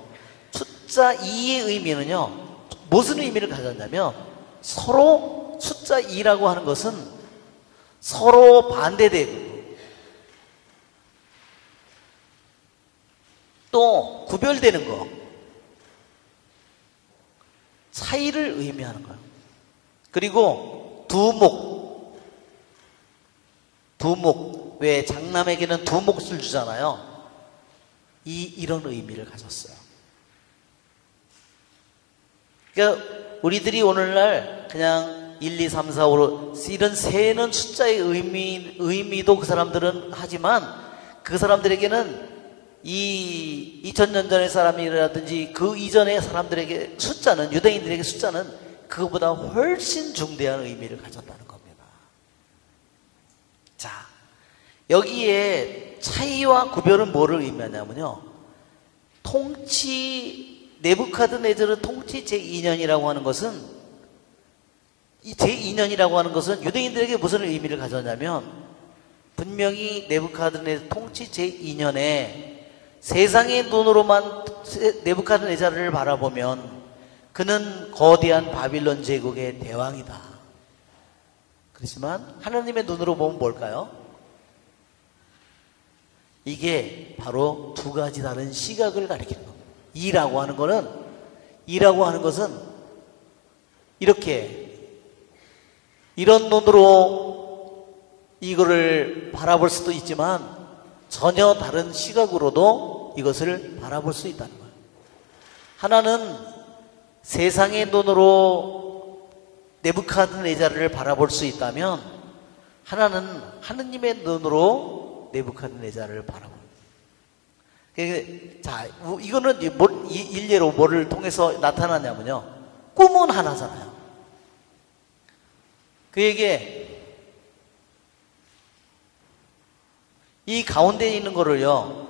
숫자 2의 의미는요, 무슨 의미를 가졌냐면, 서로 숫자 2라고 하는 것은 서로 반대되고 또 구별되는 거, 차이를 의미하는 거예요. 그리고 두목, 왜 장남에게는 두 몫을 주잖아요. 이런 의미를 가졌어요. 그러니까 우리들이 오늘날 그냥 1, 2, 3, 4, 5 이런 세는 숫자의 의미도 그 사람들은 하지만, 그 사람들에게는 이 2000년 전의 사람이라든지 그 이전의 사람들에게 숫자는, 유대인들에게 숫자는 그거보다 훨씬 중대한 의미를 가졌다는 겁니다. 자, 여기에 차이와 구별은 뭐를 의미하냐면요, 네부카드네자르 통치 제2년이라고 하는 것은, 이 제2년이라고 하는 것은 유대인들에게 무슨 의미를 가졌냐면, 분명히 네부카드네자르 통치 제2년에 세상의 눈으로만 네부카드네자르를 바라보면 그는 거대한 바빌론 제국의 대왕이다. 그렇지만 하나님의 눈으로 보면 뭘까요? 이게 바로 두 가지 다른 시각을 가리키는 겁니다. 이라고 하는 것은 이런 눈으로 이거를 바라볼 수도 있지만 전혀 다른 시각으로도 이것을 바라볼 수 있다는 거예요. 하나는 세상의 눈으로 네부카드네자르를 바라볼 수 있다면, 하나는 하느님의 눈으로 네부카드네자르를 바라봅니다. 자, 이거는 일례로 뭐를 통해서 나타나냐면요, 꿈은 하나잖아요. 그에게 이 가운데 있는 거를요,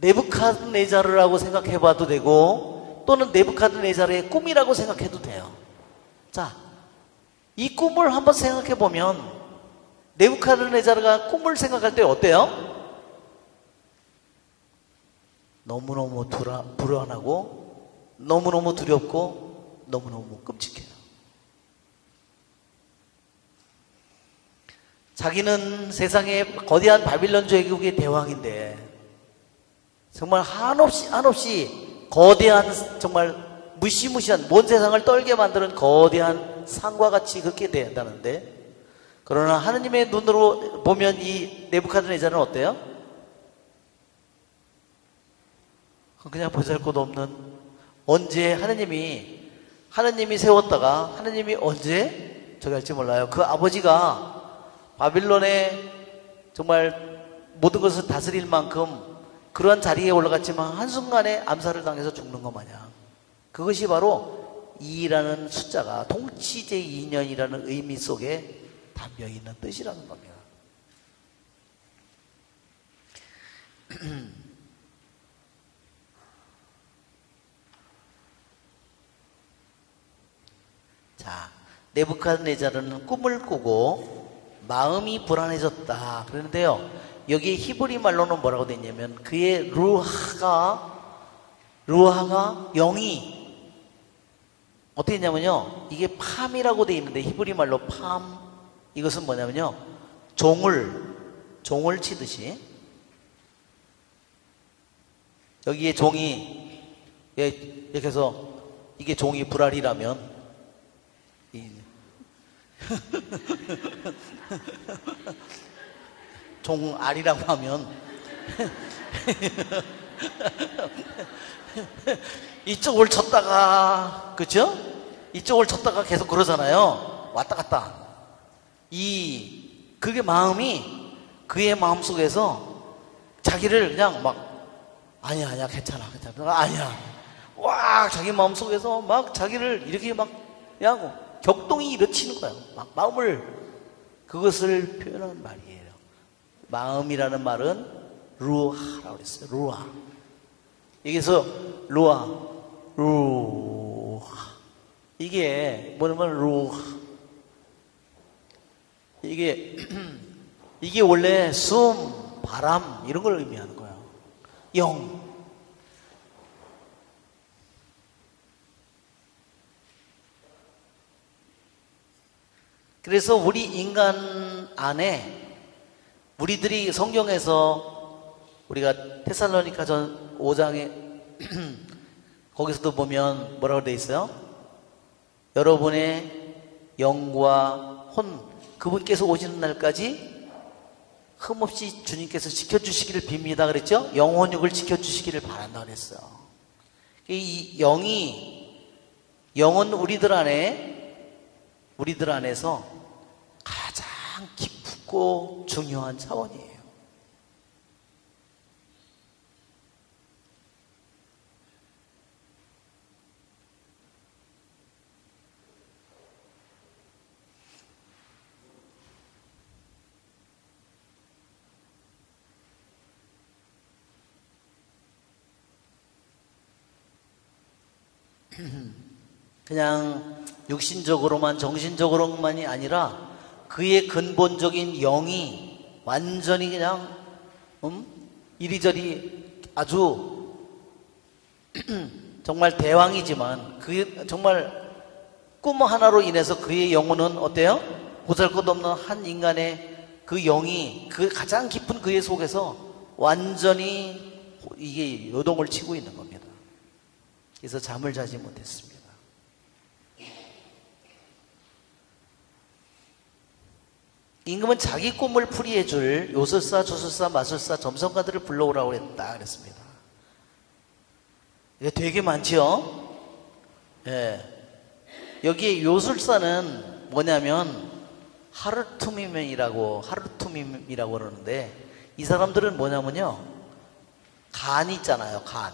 네부카드네자르라고 생각해봐도 되고, 또는 네부카드네자르의 꿈이라고 생각해도 돼요. 자, 이 꿈을 한번 생각해보면, 네부카드네자르가 꿈을 생각할 때 어때요? 너무너무 불안하고, 너무너무 두렵고, 너무너무 끔찍해요. 자기는 세상의 거대한 바빌론 제국의 대왕인데, 정말 한없이 거대한, 정말 무시무시한, 온 세상을 떨게 만드는 거대한 산과 같이 그렇게 된다는데, 그러나 하느님의 눈으로 보면 이 네부카드네자르는 어때요? 그냥 보잘것없는, 언제 하느님이 세웠다가 하느님이 언제 저기 할지 몰라요. 그 아버지가 바빌론에 정말 모든 것을 다스릴 만큼 그러한 자리에 올라갔지만 한순간에 암살을 당해서 죽는 것 마냥, 그것이 바로 2라는 숫자가 통치제 2년이라는 의미 속에 담겨 있는 뜻이라는 겁니다. 자, 네부카드네자르는 꿈을 꾸고 마음이 불안해졌다 그러는데요, 여기 히브리 말로는 뭐라고 되어 있냐면, 그의 루하가 영이 어떻게 했냐면요, 이게 팜이라고 되어 있는데, 히브리 말로 팜, 이것은 뭐냐면요, 종을 치듯이, 여기에 종이 이렇게 해서, 이게 종이 불알이라면 종알이라고 하면 이쪽을 쳤다가, 그죠? 이쪽을 쳤다가 계속 그러잖아요. 왔다 갔다. 그게 마음이, 그의 마음 속에서 자기를 그냥 막, 아니야, 괜찮아. 아니야. 와, 자기 마음 속에서 막 자기를 이렇게 막, 그냥 격동이 일어치는 거예요. 막 마음을, 그것을 표현하는 말이에요. 마음이라는 말은 루아라고 그랬어요. 루아. 여기서 루아. 이게 뭐냐면 이게 원래 숨, 바람 이런 걸 의미하는 거예요. 영. 그래서 우리 인간 안에 우리들이 성경에서 우리가 데살로니가전 5장에 거기서도 보면 뭐라고 되어 있어요? 여러분의 영과 혼, 그분께서 오시는 날까지 흠없이 주님께서 지켜주시기를 빕니다 그랬죠? 영혼육을 지켜주시기를 바란다 그랬어요. 이 영은 우리들 안에서 가장 깊고 중요한 차원이에요. 그냥 육신적으로만 정신적으로만이 아니라 그의 근본적인 영이 완전히 그냥 이리저리 아주 정말 대왕이지만 그 정말 꿈 하나로 인해서 그의 영혼은 어때요? 보잘것없는 한 인간의 그 영이 그 가장 깊은 그의 속에서 완전히 이게 요동을 치고 있는 겁니다. 그래서 잠을 자지 못했습니다. 임금은 자기 꿈을 풀이해줄 요술사, 주술사, 마술사, 점성가들을 불러오라고 했다 그랬습니다. 이게 되게 많지요? 예. 여기 요술사는 뭐냐면 하르투밈이라고 그러는데 이 사람들은 뭐냐면요, 간 있잖아요, 간.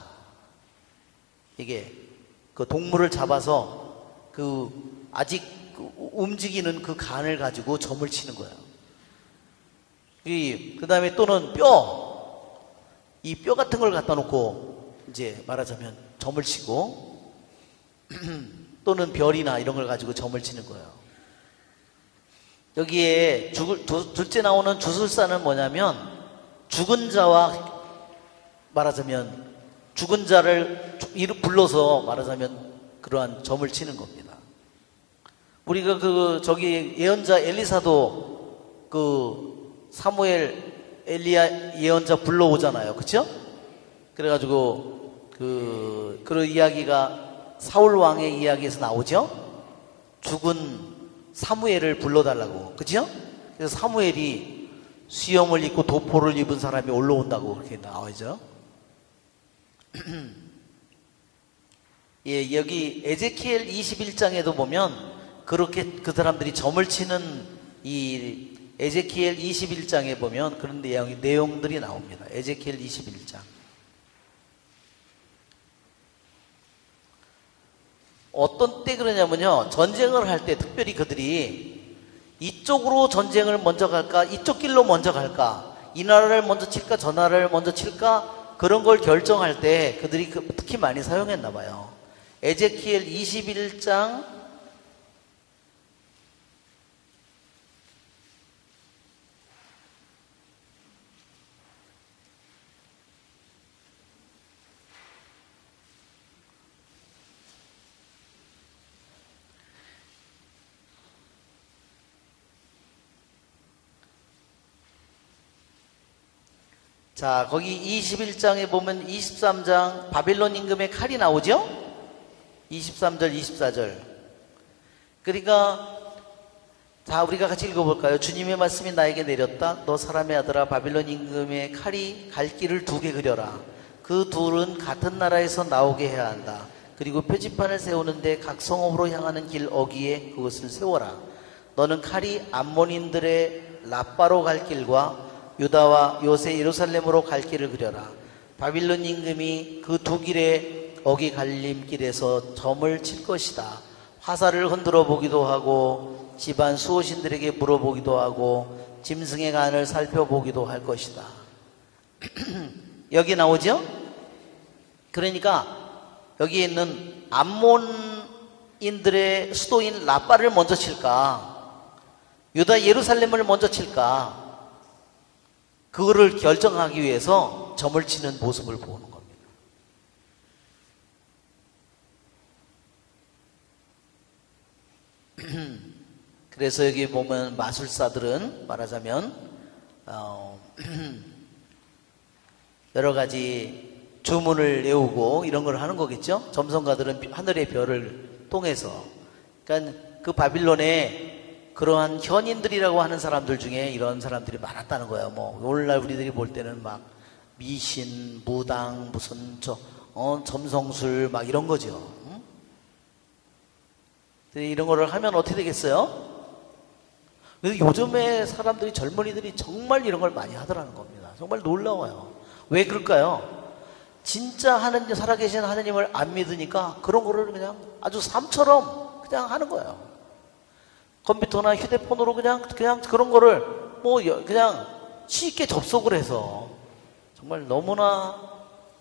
이게 그 동물을 잡아서 그 아직 움직이는 그 간을 가지고 점을 치는 거예요. 그 다음에 또는 이 뼈 같은 걸 갖다 놓고 이제 말하자면 점을 치고 또는 별이나 이런 걸 가지고 점을 치는 거예요. 여기에 둘째 나오는 주술사는 뭐냐면 죽은 자와 말하자면 죽은 자를 불러서 말하자면 그러한 점을 치는 겁니다. 우리가 저기 예언자 엘리사도 그 사무엘 엘리야 예언자 불러오잖아요. 그쵸? 그래가지고 그런 이야기가 사울 왕의 이야기에서 나오죠? 죽은 사무엘을 불러달라고. 그죠? 그래서 사무엘이 수염을 입고 도포를 입은 사람이 올라온다고 그렇게 나오죠. 예, 여기 에제키엘 21장에도 보면 그렇게 그 사람들이 점을 치는 이 에제키엘 21장에 보면 그런 내용들이 나옵니다. 에제키엘 21장. 어떤 때 그러냐면요, 전쟁을 할 때 특별히 그들이 이쪽으로 전쟁을 먼저 갈까, 이쪽 길로 먼저 갈까, 이 나라를 먼저 칠까, 저 나라를 먼저 칠까, 그런 걸 결정할 때 그들이 특히 많이 사용했나 봐요. 에제키엘 21장 자, 거기 21장에 보면 23장 바빌론 임금의 칼이 나오죠? 23절, 24절. 그러니까 자, 우리가 같이 읽어볼까요? 주님의 말씀이 나에게 내렸다. 너 사람의 아들아, 바빌론 임금의 칼이 갈 길을 두 개 그려라. 그 둘은 같은 나라에서 나오게 해야 한다. 그리고 표지판을 세우는데 각 성읍으로 향하는 길 어귀에 그것을 세워라. 너는 칼이 암몬인들의 라빠로 갈 길과 유다와 요새 예루살렘으로 갈 길을 그려라. 바빌론 임금이 그 두 길의 어귀 갈림길에서 점을 칠 것이다. 화살을 흔들어 보기도 하고 집안 수호신들에게 물어보기도 하고 짐승의 간을 살펴보기도 할 것이다. 여기 나오죠? 그러니까 여기에 있는 암몬인들의 수도인 라빠를 먼저 칠까, 유다 예루살렘을 먼저 칠까, 그거를 결정하기 위해서 점을 치는 모습을 보는 겁니다. 그래서 여기 보면 마술사들은 말하자면 여러 가지 주문을 외우고 이런 걸 하는 거겠죠. 점성가들은 하늘의 별을 통해서, 그러니까 그 바빌론에 그러한 현인들이라고 하는 사람들 중에 이런 사람들이 많았다는 거예요. 뭐 오늘날 우리들이 볼 때는 막 미신, 무당, 무슨 점성술 막 이런 거죠. 이런 거를 하면 어떻게 되겠어요? 그래서 요즘에 사람들이, 젊은이들이 정말 이런 걸 많이 하더라는 겁니다. 정말 놀라워요. 왜 그럴까요? 진짜 하나님, 살아계신 하나님을 안 믿으니까 그런 거를 그냥 아주 삶처럼 그냥 하는 거예요. 컴퓨터나 휴대폰으로 그냥 그런 거를 그냥 쉽게 접속을 해서, 정말 너무나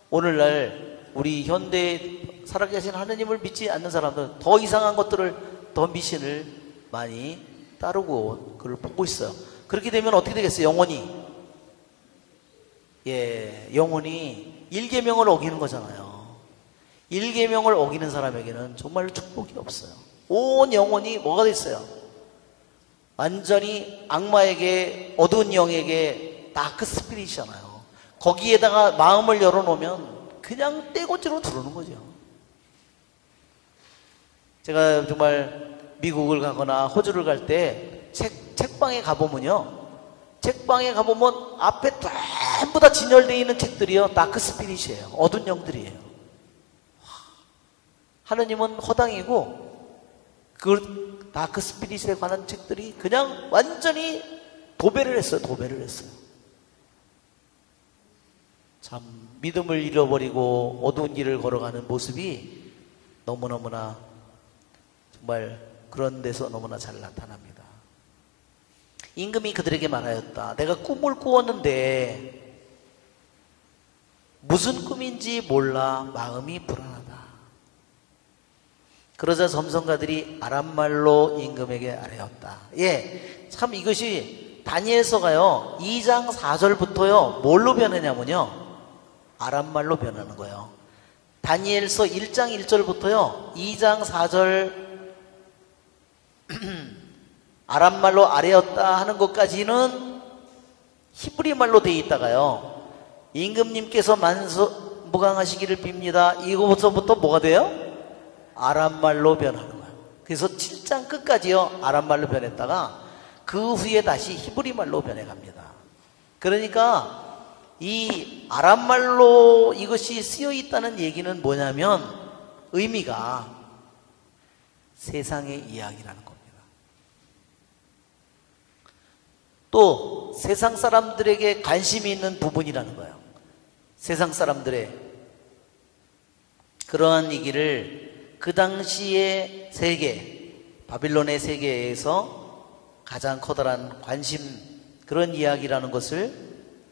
오늘날 우리 현대에 살아계신 하나님을 믿지 않는 사람들은 더 이상한 것들을, 더 미신을 많이 따르고 그걸 보고 있어요. 그렇게 되면 어떻게 되겠어요? 영혼이 일계명을 어기는 거잖아요. 일계명을 어기는 사람에게는 정말 축복이 없어요. 온 영혼이 뭐가 됐어요? 완전히 악마에게, 어두운 영에게 다크 스피릿이잖아요. 거기에다가 마음을 열어놓으면 그냥 떼고지로 들어오는 거죠. 제가 정말 미국을 가거나 호주를 갈 때 책방에 가보면요, 책방에 가보면 앞에 전부 다 진열되어 있는 책들이요, 다크 스피릿이에요. 어두운 영들이에요. 하느님은 허당이고 그 다크 스피릿에 관한 책들이 그냥 완전히 도배를 했어요. 참 믿음을 잃어버리고 어두운 길을 걸어가는 모습이 너무너무나 정말 그런 데서 너무나 잘 나타납니다. 임금이 그들에게 말하였다. 내가 꿈을 꾸었는데 무슨 꿈인지 몰라 마음이 불안하다. 그러자 점성가들이 아람말로 임금에게 아뢰었다. 참 이것이 다니엘서가요 2장 4절부터요 뭘로 변하냐면요 아람말로 변하는 거예요. 다니엘서 1장 1절부터요 2장 4절 아람말로 아뢰었다 하는 것까지는 히브리 말로 되어 있다가요 임금님께서 만무강하시기를 빕니다 이거부터 뭐가 돼요? 아람말로 변하는 거예요. 그래서 7장 끝까지요 아람말로 변했다가 그 후에 다시 히브리 말로 변해갑니다. 그러니까 이 아람말로 이것이 쓰여 있다는 얘기는 뭐냐면 의미가 세상의 이야기라는 겁니다. 또 세상 사람들에게 관심이 있는 부분이라는 거예요. 세상 사람들의 그러한 얘기를 그 당시의 세계, 바빌론의 세계에서 가장 커다란 관심, 그런 이야기라는 것을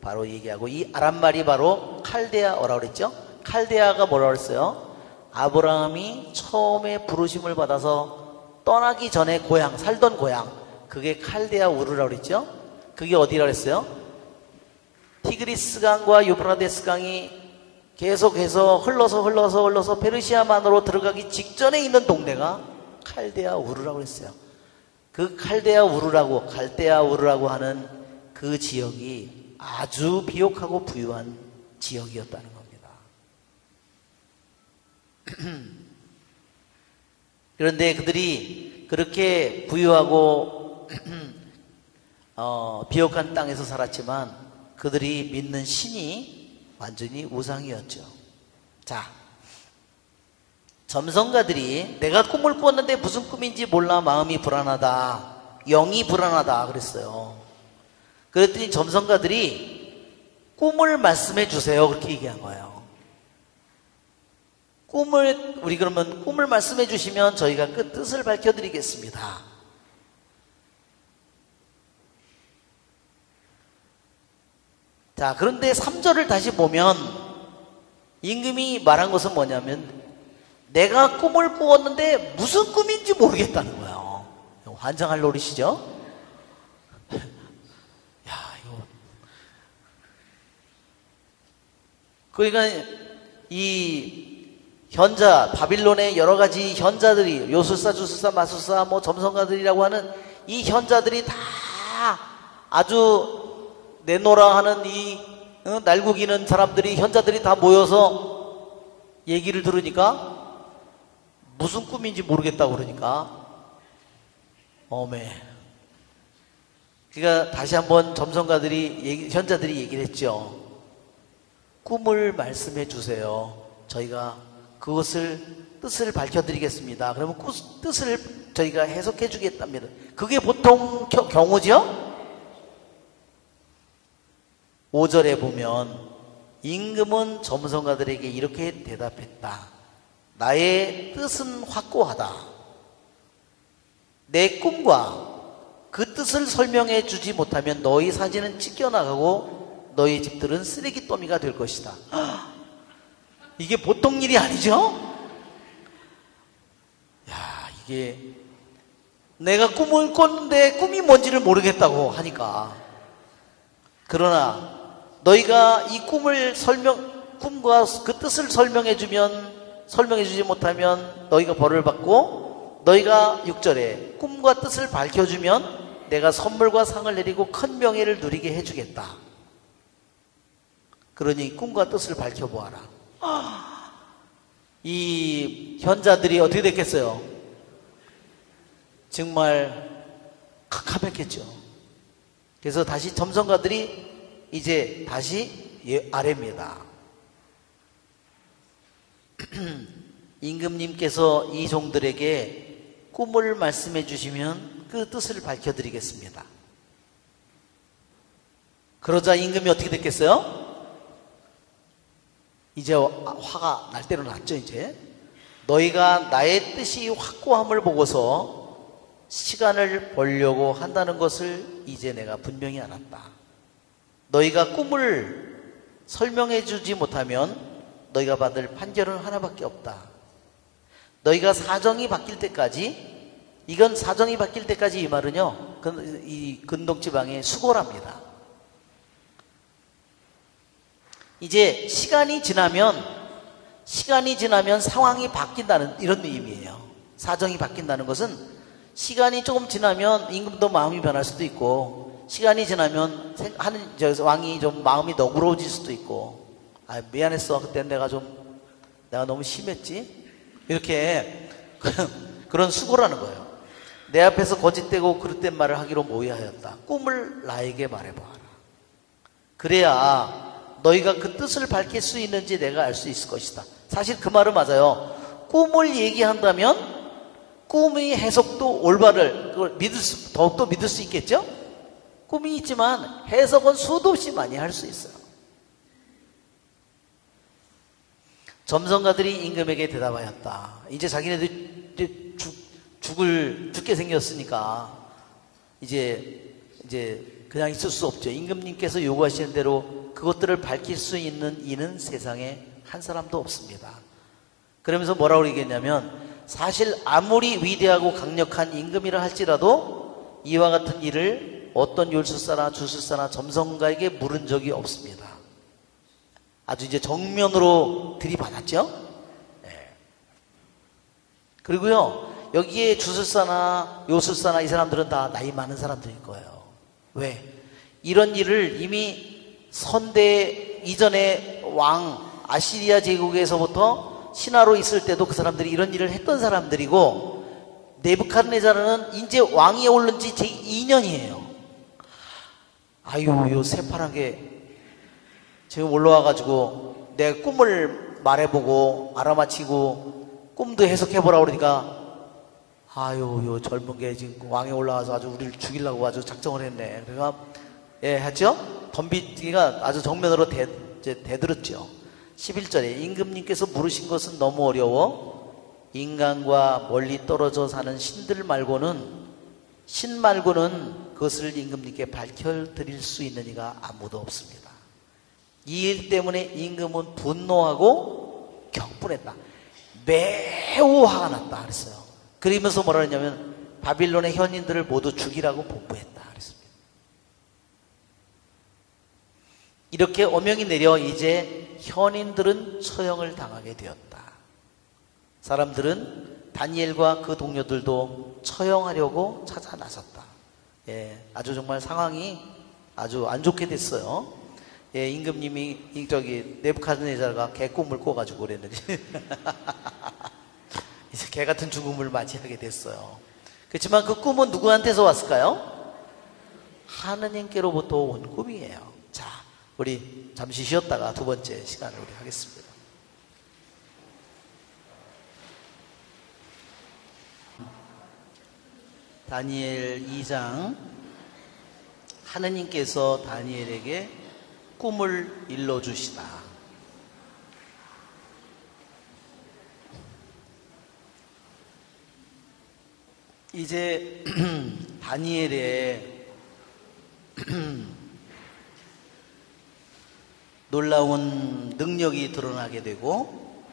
바로 얘기하고, 이 아람말이 바로 칼데아어라고 그랬죠. 칼데아가 뭐라고 그랬어요? 아브라함이 처음에 부르심을 받아서 떠나기 전에 고향, 살던 고향, 그게 칼데아 우르라고 그랬죠. 그게 어디라고 그랬어요? 티그리스 강과 유프라데스 강이 계속해서 흘러서 페르시아만으로 들어가기 직전에 있는 동네가 칼데아 우르라고 그랬어요. 그 칼데아 우르라고 하는 그 지역이 아주 비옥하고 부유한 지역이었다는 겁니다. 그런데 그들이 그렇게 부유하고 비옥한 땅에서 살았지만 그들이 믿는 신이 완전히 우상이었죠. 자, 점성가들이 내가 꿈을 꾸었는데 무슨 꿈인지 몰라 마음이 불안하다, 영이 불안하다 그랬어요. 그랬더니 점성가들이 꿈을 말씀해 주세요 그렇게 얘기한 거예요. 우리 그러면 꿈을 말씀해 주시면 저희가 그 뜻을 밝혀드리겠습니다. 자, 그런데 3절을 다시 보면 임금이 말한 것은 뭐냐면 내가 꿈을 꾸었는데 무슨 꿈인지 모르겠다는 거예요. 환장할 노릇이죠. 야, 이거 그러니까 이 현자, 바빌론의 여러 가지 현자들이 요술사, 주술사, 마술사, 뭐 점성가들이라고 하는 이 현자들이 다 아주 내노라 하는 이 날구기는 사람들이, 현자들이 다 모여서 얘기를 들으니까 무슨 꿈인지 모르겠다고 그러니까 어메. 그러니까 다시 한번 점성가들이, 현자들이 얘기를 했죠. 꿈을 말씀해 주세요. 저희가 그것을 뜻을 밝혀드리겠습니다. 그러면 그 뜻을 저희가 해석해 주겠답니다. 그게 보통 경우죠. 5절에 보면 임금은 점성가들에게 이렇게 대답했다. 나의 뜻은 확고하다. 내 꿈과 그 뜻을 설명해 주지 못하면 너희 사진은 찢겨나가고 너희 집들은 쓰레기더미가 될 것이다. 이게 보통 일이 아니죠? 야, 이게 내가 꿈을 꿨는데 꿈이 뭔지를 모르겠다고 하니까, 그러나 너희가 이 꿈과 그 뜻을 설명해 주지 못하면 너희가 벌을 받고, 너희가 6절에 꿈과 뜻을 밝혀주면 내가 선물과 상을 내리고 큰 명예를 누리게 해주겠다. 그러니 꿈과 뜻을 밝혀보아라. 이 현자들이 어떻게 됐겠어요? 정말 캄캄했겠죠. 그래서 다시 점성가들이 이제 다시 아래입니다. 임금님께서 이 종들에게 꿈을 말씀해 주시면 그 뜻을 밝혀드리겠습니다. 그러자 임금이 어떻게 됐겠어요? 이제 화가 날 대로 났죠. 이제 너희가 나의 뜻이 확고함을 보고서 시간을 벌려고 한다는 것을 이제 내가 분명히 알았다. 너희가 꿈을 설명해 주지 못하면 너희가 받을 판결은 하나밖에 없다. 너희가 사정이 바뀔 때까지, 이건 사정이 바뀔 때까지, 이 말은요, 이 근동지방의 수고랍니다. 이제 시간이 지나면 상황이 바뀐다는 이런 의미예요. 사정이 바뀐다는 것은 시간이 조금 지나면 임금도 마음이 변할 수도 있고, 시간이 지나면 왕이 좀 마음이 너그러워질 수도 있고, 아, 미안했어. 그땐 내가 너무 심했지? 이렇게 그런 수고라는 거예요. 내 앞에서 거짓되고 그릇된 말을 하기로 모의하였다. 꿈을 나에게 말해보아라. 그래야 너희가 그 뜻을 밝힐 수 있는지 내가 알 수 있을 것이다. 사실 그 말은 맞아요. 꿈을 얘기한다면 꿈의 해석도 더욱더 믿을 수 있겠죠? 꿈이 있지만 해석은 수도 없이 많이 할 수 있어요. 점성가들이 임금에게 대답하였다. 이제 자기네들 죽게 생겼으니까 이제 그냥 있을 수 없죠. 임금님께서 요구하시는 대로 그것들을 밝힐 수 있는 이는 세상에 한 사람도 없습니다. 그러면서 뭐라고 얘기했냐면, 사실 아무리 위대하고 강력한 임금이라 할지라도 이와 같은 일을 어떤 율술사나 주술사나 점성가에게 물은 적이 없습니다. 아주 이제 정면으로 들이받았죠. 네. 그리고요, 여기에 주술사나 요술사나 이 사람들은 다 나이 많은 사람들일 거예요. 왜? 이런 일을 이미 선대 이전에 아시리아 제국에서부터 신하로 있을 때도 그 사람들이 이런 일을 했던 사람들이고, 네부카드네자르는 이제 왕이 오른 지 제2년이에요. 아유, 요 새파랗게 지금 올라와가지고 내 꿈을 말해보고 알아맞히고 꿈도 해석해보라 그러니까 아유, 요 젊은 게 지금 왕에 올라와서 아주 우리를 죽이려고 아주 작정을 했네. 그러니까 예, 했죠? 덤비기가 아주 정면으로 대들었죠. 11절에 임금님께서 물으신 것은 너무 어려워 인간과 멀리 떨어져 사는 신 말고는 그것을 임금님께 밝혀드릴 수 있는 이가 아무도 없습니다. 이 일 때문에 임금은 분노하고 격분했다. 매우 화가 났다 그랬어요. 그러면서 뭐라 했냐면 바빌론의 현인들을 모두 죽이라고 복부했다 그랬습니다. 이렇게 어명이 내려 이제 현인들은 처형을 당하게 되었다. 사람들은 다니엘과 그 동료들도 처형하려고 찾아 나섰다. 예, 아주 정말 상황이 아주 안 좋게 됐어요. 예, 임금님이 네부카드네자가 개꿈을 꿔가지고 그랬는지 이제 개 같은 죽음을 맞이하게 됐어요. 그렇지만 그 꿈은 누구한테서 왔을까요? 하느님께로부터 온 꿈이에요. 자, 우리 잠시 쉬었다가 두 번째 시간을 우리 하겠습니다. 다니엘 2장. 하느님께서 다니엘에게 꿈을 일러주시다. 이제 다니엘의 놀라운 능력이 드러나게 되고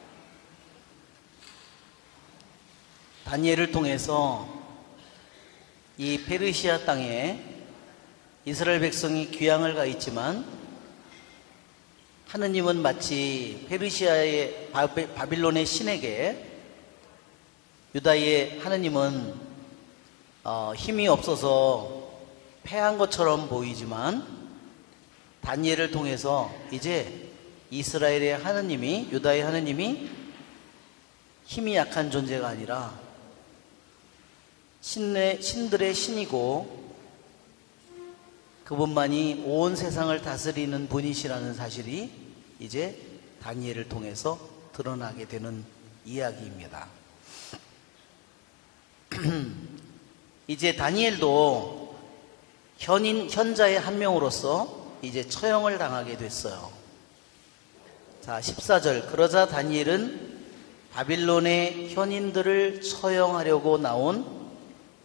다니엘을 통해서 이 페르시아 땅에 이스라엘 백성이 귀향을 가 있지만 하느님은 마치 페르시아의 바빌론의 신에게 유다의 하느님은 힘이 없어서 패한 것처럼 보이지만 다니엘을 통해서 이제 이스라엘의 하느님이 유다의 하느님이 힘이 약한 존재가 아니라 신들의 신이고 그분만이 온 세상을 다스리는 분이시라는 사실이 이제 다니엘을 통해서 드러나게 되는 이야기입니다. 이제 다니엘도 현자의 한 명으로서 이제 처형을 당하게 됐어요. 자, 14절. 그러자 다니엘은 바빌론의 현인들을 처형하려고 나온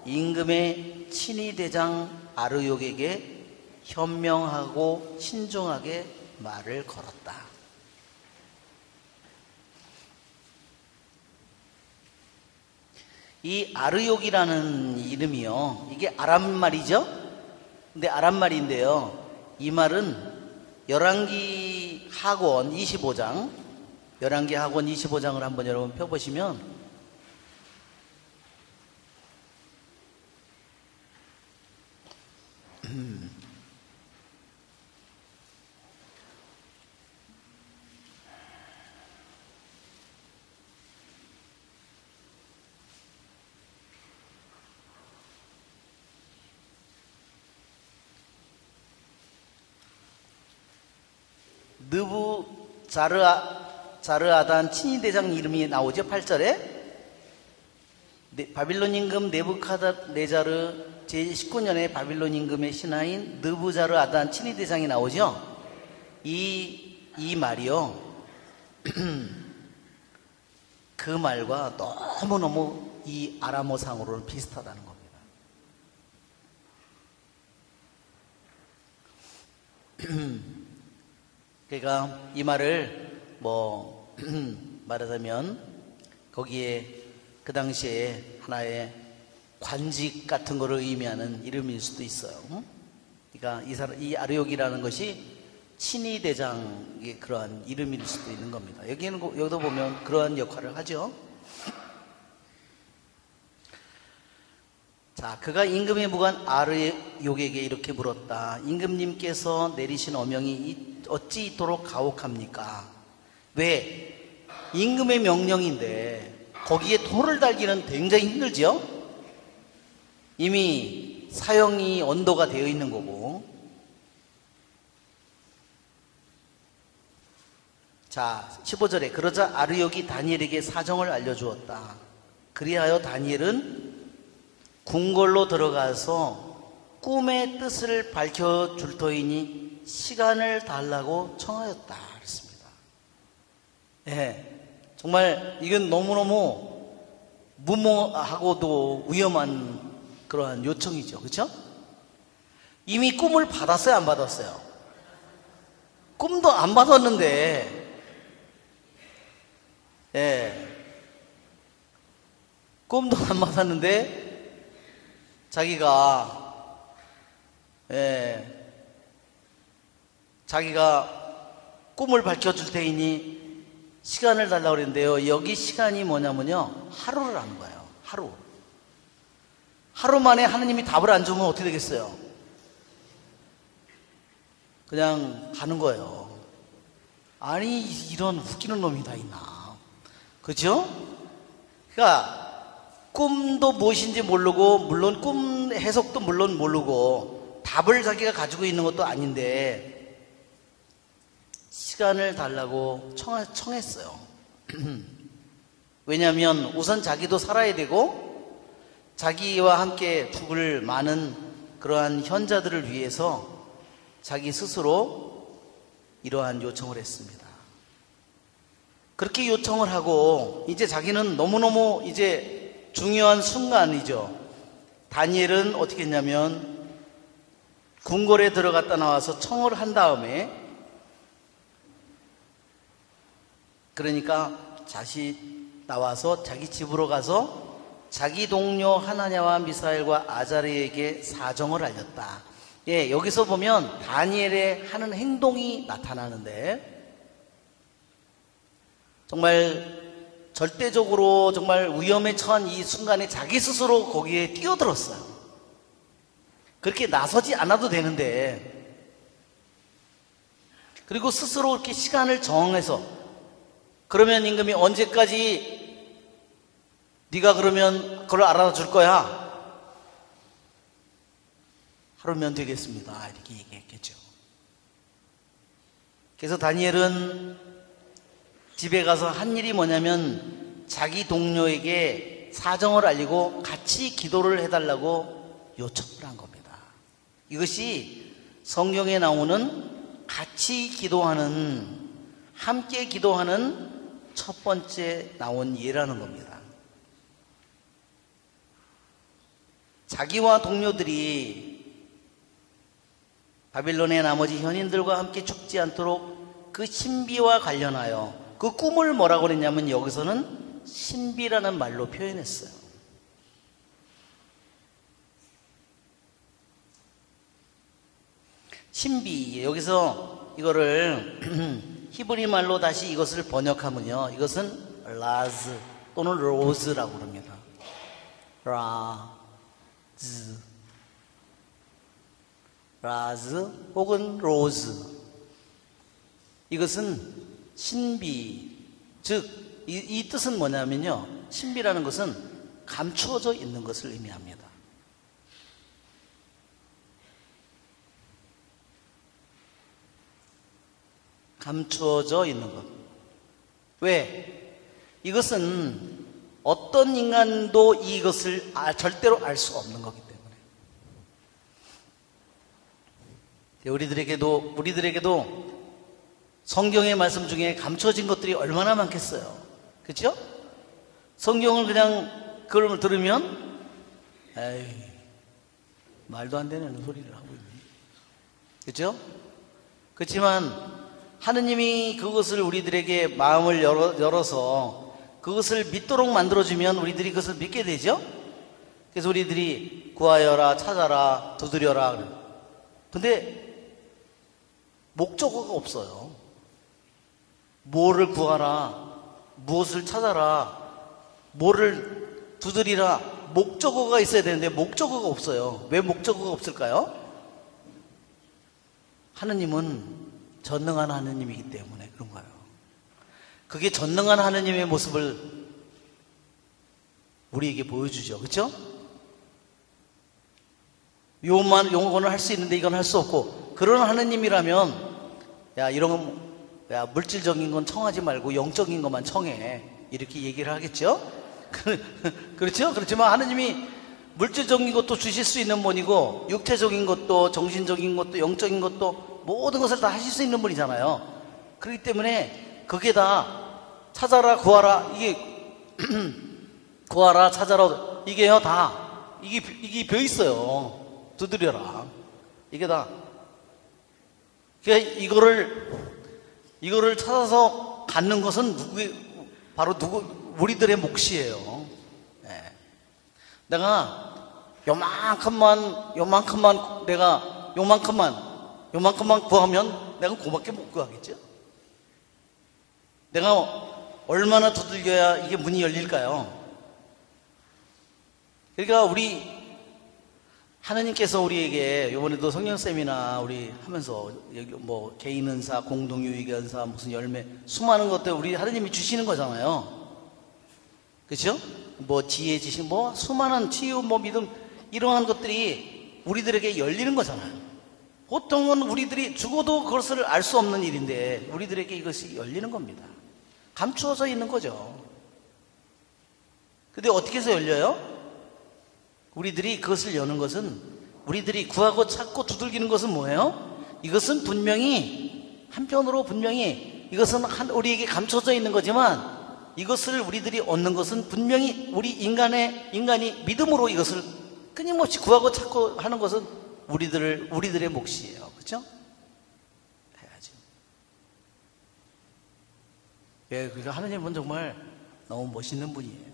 임금의 친위대장 아르욕에게 현명하고 신중하게 말을 걸었다. 이 아르욕이라는 이름이요, 이게 아람 말이죠. 근데 아람 말인데요, 이 말은 열왕기 하권 25장, 열왕기 하권 25장을 한번 여러분 펴보시면 느부자르아단 친위대장 이름이 나오죠. 8절에 바빌론 임금 네부카드네자르 제19년에 바빌론 임금의 신하인 느부자르아단 친위대장이 나오죠. 이 말이요 그 말과 너무너무 이 아람어상으로는 비슷하다는 겁니다. 그러니까 이 말을 말하자면 거기에 그 당시에 하나의 관직 같은 거를 의미하는 이름일 수도 있어요. 그러니까 이 아르욕이라는 것이 친위대장의 그러한 이름일 수도 있는 겁니다. 여기도 보면 그러한 역할을 하죠. 자, 그가 임금에 묵은 아르욕에게 이렇게 물었다. 임금님께서 내리신 어명이 어찌 이토록 가혹합니까? 왜? 임금의 명령인데 거기에 돌을 달기는 굉장히 힘들죠? 이미 사형이 언도가 되어 있는 거고. 자, 15절에 그러자 아르욕이 다니엘에게 사정을 알려주었다. 그리하여 다니엘은 궁궐로 들어가서 꿈의 뜻을 밝혀줄 터이니 시간을 달라고 청하였다. 그랬습니다. 예, 정말 이건 너무너무 무모하고도 위험한 그러한 요청이죠. 그렇죠? 이미 꿈을 받았어요? 안 받았어요? 꿈도 안 받았는데, 예, 꿈도 안 받았는데 자기가, 예, 자기가 꿈을 밝혀줄 테이니 시간을 달라고 그랬는데요. 여기 시간이 뭐냐면요, 하루를 하는 거예요. 하루 만에 하느님이 답을 안 주면 어떻게 되겠어요? 그냥 가는 거예요. 아니, 이런 웃기는 놈이 다 있나. 그죠? 그러니까 꿈도 무엇인지 모르고, 물론 꿈 해석도 물론 모르고, 답을 자기가 가지고 있는 것도 아닌데 시간을 달라고 청했어요. 왜냐하면 우선 자기도 살아야 되고 자기와 함께 죽을 많은 그러한 현자들을 위해서 자기 스스로 이러한 요청을 했습니다. 그렇게 요청을 하고 이제 자기는 너무너무 이제 중요한 순간이죠. 다니엘은 어떻게 했냐면 궁궐에 들어갔다 나와서 청을 한 다음에, 그러니까 나와서 자기 집으로 가서 자기 동료 하나냐와 미사엘과 아자르에게 사정을 알렸다. 예, 여기서 보면 다니엘의 하는 행동이 나타나는데 정말 절대적으로 정말 위험에 처한 이 순간에 자기 스스로 거기에 뛰어들었어요. 그렇게 나서지 않아도 되는데, 그리고 스스로 이렇게 시간을 정해서, 그러면 임금이 언제까지 네가 그러면 그걸 알아줄 거야? 하루면 되겠습니다. 이렇게 얘기했겠죠. 그래서 다니엘은 집에 가서 한 일이 뭐냐면 자기 동료에게 사정을 알리고 같이 기도를 해달라고 요청을 한 겁니다. 이것이 성경에 나오는 같이 기도하는, 함께 기도하는 첫 번째 나온 예라는 겁니다. 자기와 동료들이 바빌론의 나머지 현인들과 함께 죽지 않도록 그 신비와 관련하여 그 꿈을 뭐라고 그랬냐면 여기서는 신비라는 말로 표현했어요. 신비, 여기서 이거를 히브리 말로 다시 이것을 번역하면요, 이것은 라즈 또는 로즈라고 합니다. 라즈 혹은 로즈, 이것은 신비, 즉 이 뜻은 뭐냐면요, 신비라는 것은 감추어져 있는 것을 의미합니다. 감추어져 있는 것. 왜? 이것은 어떤 인간도 이것을 절대로 알 수가 없는 거기 때문에. 우리들에게도 성경의 말씀 중에 감춰진 것들이 얼마나 많겠어요. 그렇죠? 성경을 그냥 그걸 들으면 에이, 말도 안 되는 소리를 하고 있네. 그렇죠? 그렇지만 하느님이 그것을 우리들에게 마음을 열어서 그것을 믿도록 만들어주면 우리들이 그것을 믿게 되죠? 그래서 우리들이 구하여라, 찾아라, 두드려라. 근데 목적어가 없어요. 뭐를 구하라, 무엇을 찾아라, 뭐를 두드리라, 목적어가 있어야 되는데 목적어가 없어요. 왜 목적어가 없을까요? 하느님은 전능한 하느님이기 때문에 그런 거예요. 그게 전능한 하느님의 모습을 우리에게 보여주죠. 그렇죠? 요거는 할 수 있는데 이건 할 수 없고, 그런 하느님이라면 야, 이런 건 야, 물질적인 건 청하지 말고 영적인 것만 청해. 이렇게 얘기를 하겠죠? 그렇죠? 그렇지만 하느님이 물질적인 것도 주실 수 있는 분이고, 육체적인 것도, 정신적인 것도, 영적인 것도, 모든 것을 다 하실 수 있는 분이잖아요. 그렇기 때문에 그게 다 찾아라, 구하라, 이게 구하라, 찾아라, 이게요, 다, 이게 벼 있어요. 두드려라. 이게 다. 그러니까 이거를 찾아서 갖는 것은 바로 우리들의 몫이에요. 네. 내가 요만큼만 구하면 내가 그밖에 못 구하겠죠? 내가 얼마나 두들겨야 이게 문이 열릴까요? 그러니까 하느님께서 우리에게 이번에도 성령쌤이나 우리 하면서 여기 뭐 개인 은사, 공동유익 은사, 무슨 열매, 수많은 것들 우리 하느님이 주시는 거잖아요. 그렇죠? 뭐 지혜 지식, 뭐 수많은 치유, 뭐 믿음, 이러한 것들이 우리들에게 열리는 거잖아요. 보통은 우리들이 죽어도 그것을 알 수 없는 일인데 우리들에게 이것이 열리는 겁니다. 감추어져 있는 거죠. 근데 어떻게 해서 열려요? 우리들이 그것을 여는 것은, 우리들이 구하고 찾고 두들기는 것은 뭐예요? 이것은 분명히, 한편으로 분명히 이것은 우리에게 감춰져 있는 거지만, 이것을 우리들이 얻는 것은 분명히 우리 인간이 믿음으로 이것을 끊임없이 구하고 찾고 하는 것은 우리들의 몫이에요. 그렇죠? 해야지. 예, 그러니까 하느님은 정말 너무 멋있는 분이에요.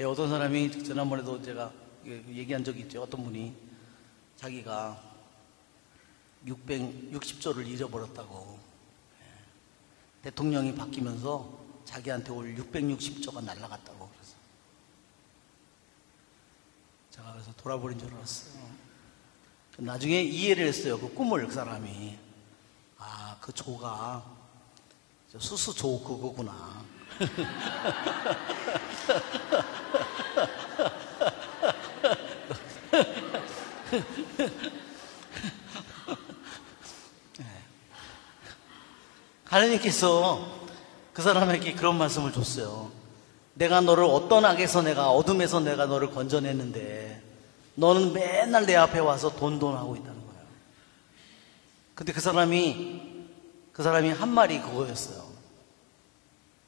예, 어떤 사람이 지난번에도 제가 얘기한 적이 있죠. 어떤 분이 자기가 660조를 잃어버렸다고. 예, 대통령이 바뀌면서 자기한테 올 660조가 날아갔다고. 그래서 제가 그래서 돌아버린 줄 알았어요. 나중에 이해를 했어요. 그 꿈을 그 사람이. 아, 그 조가 수수조 그거구나. 하나님께서 그 사람에게 그런 말씀을 줬어요. 내가 너를 어떤 어둠에서 내가 너를 건져냈는데 너는 맨날 내 앞에 와서 돈 하고 있다는 거예요. 근데 그 사람이 한 말이 그거였어요.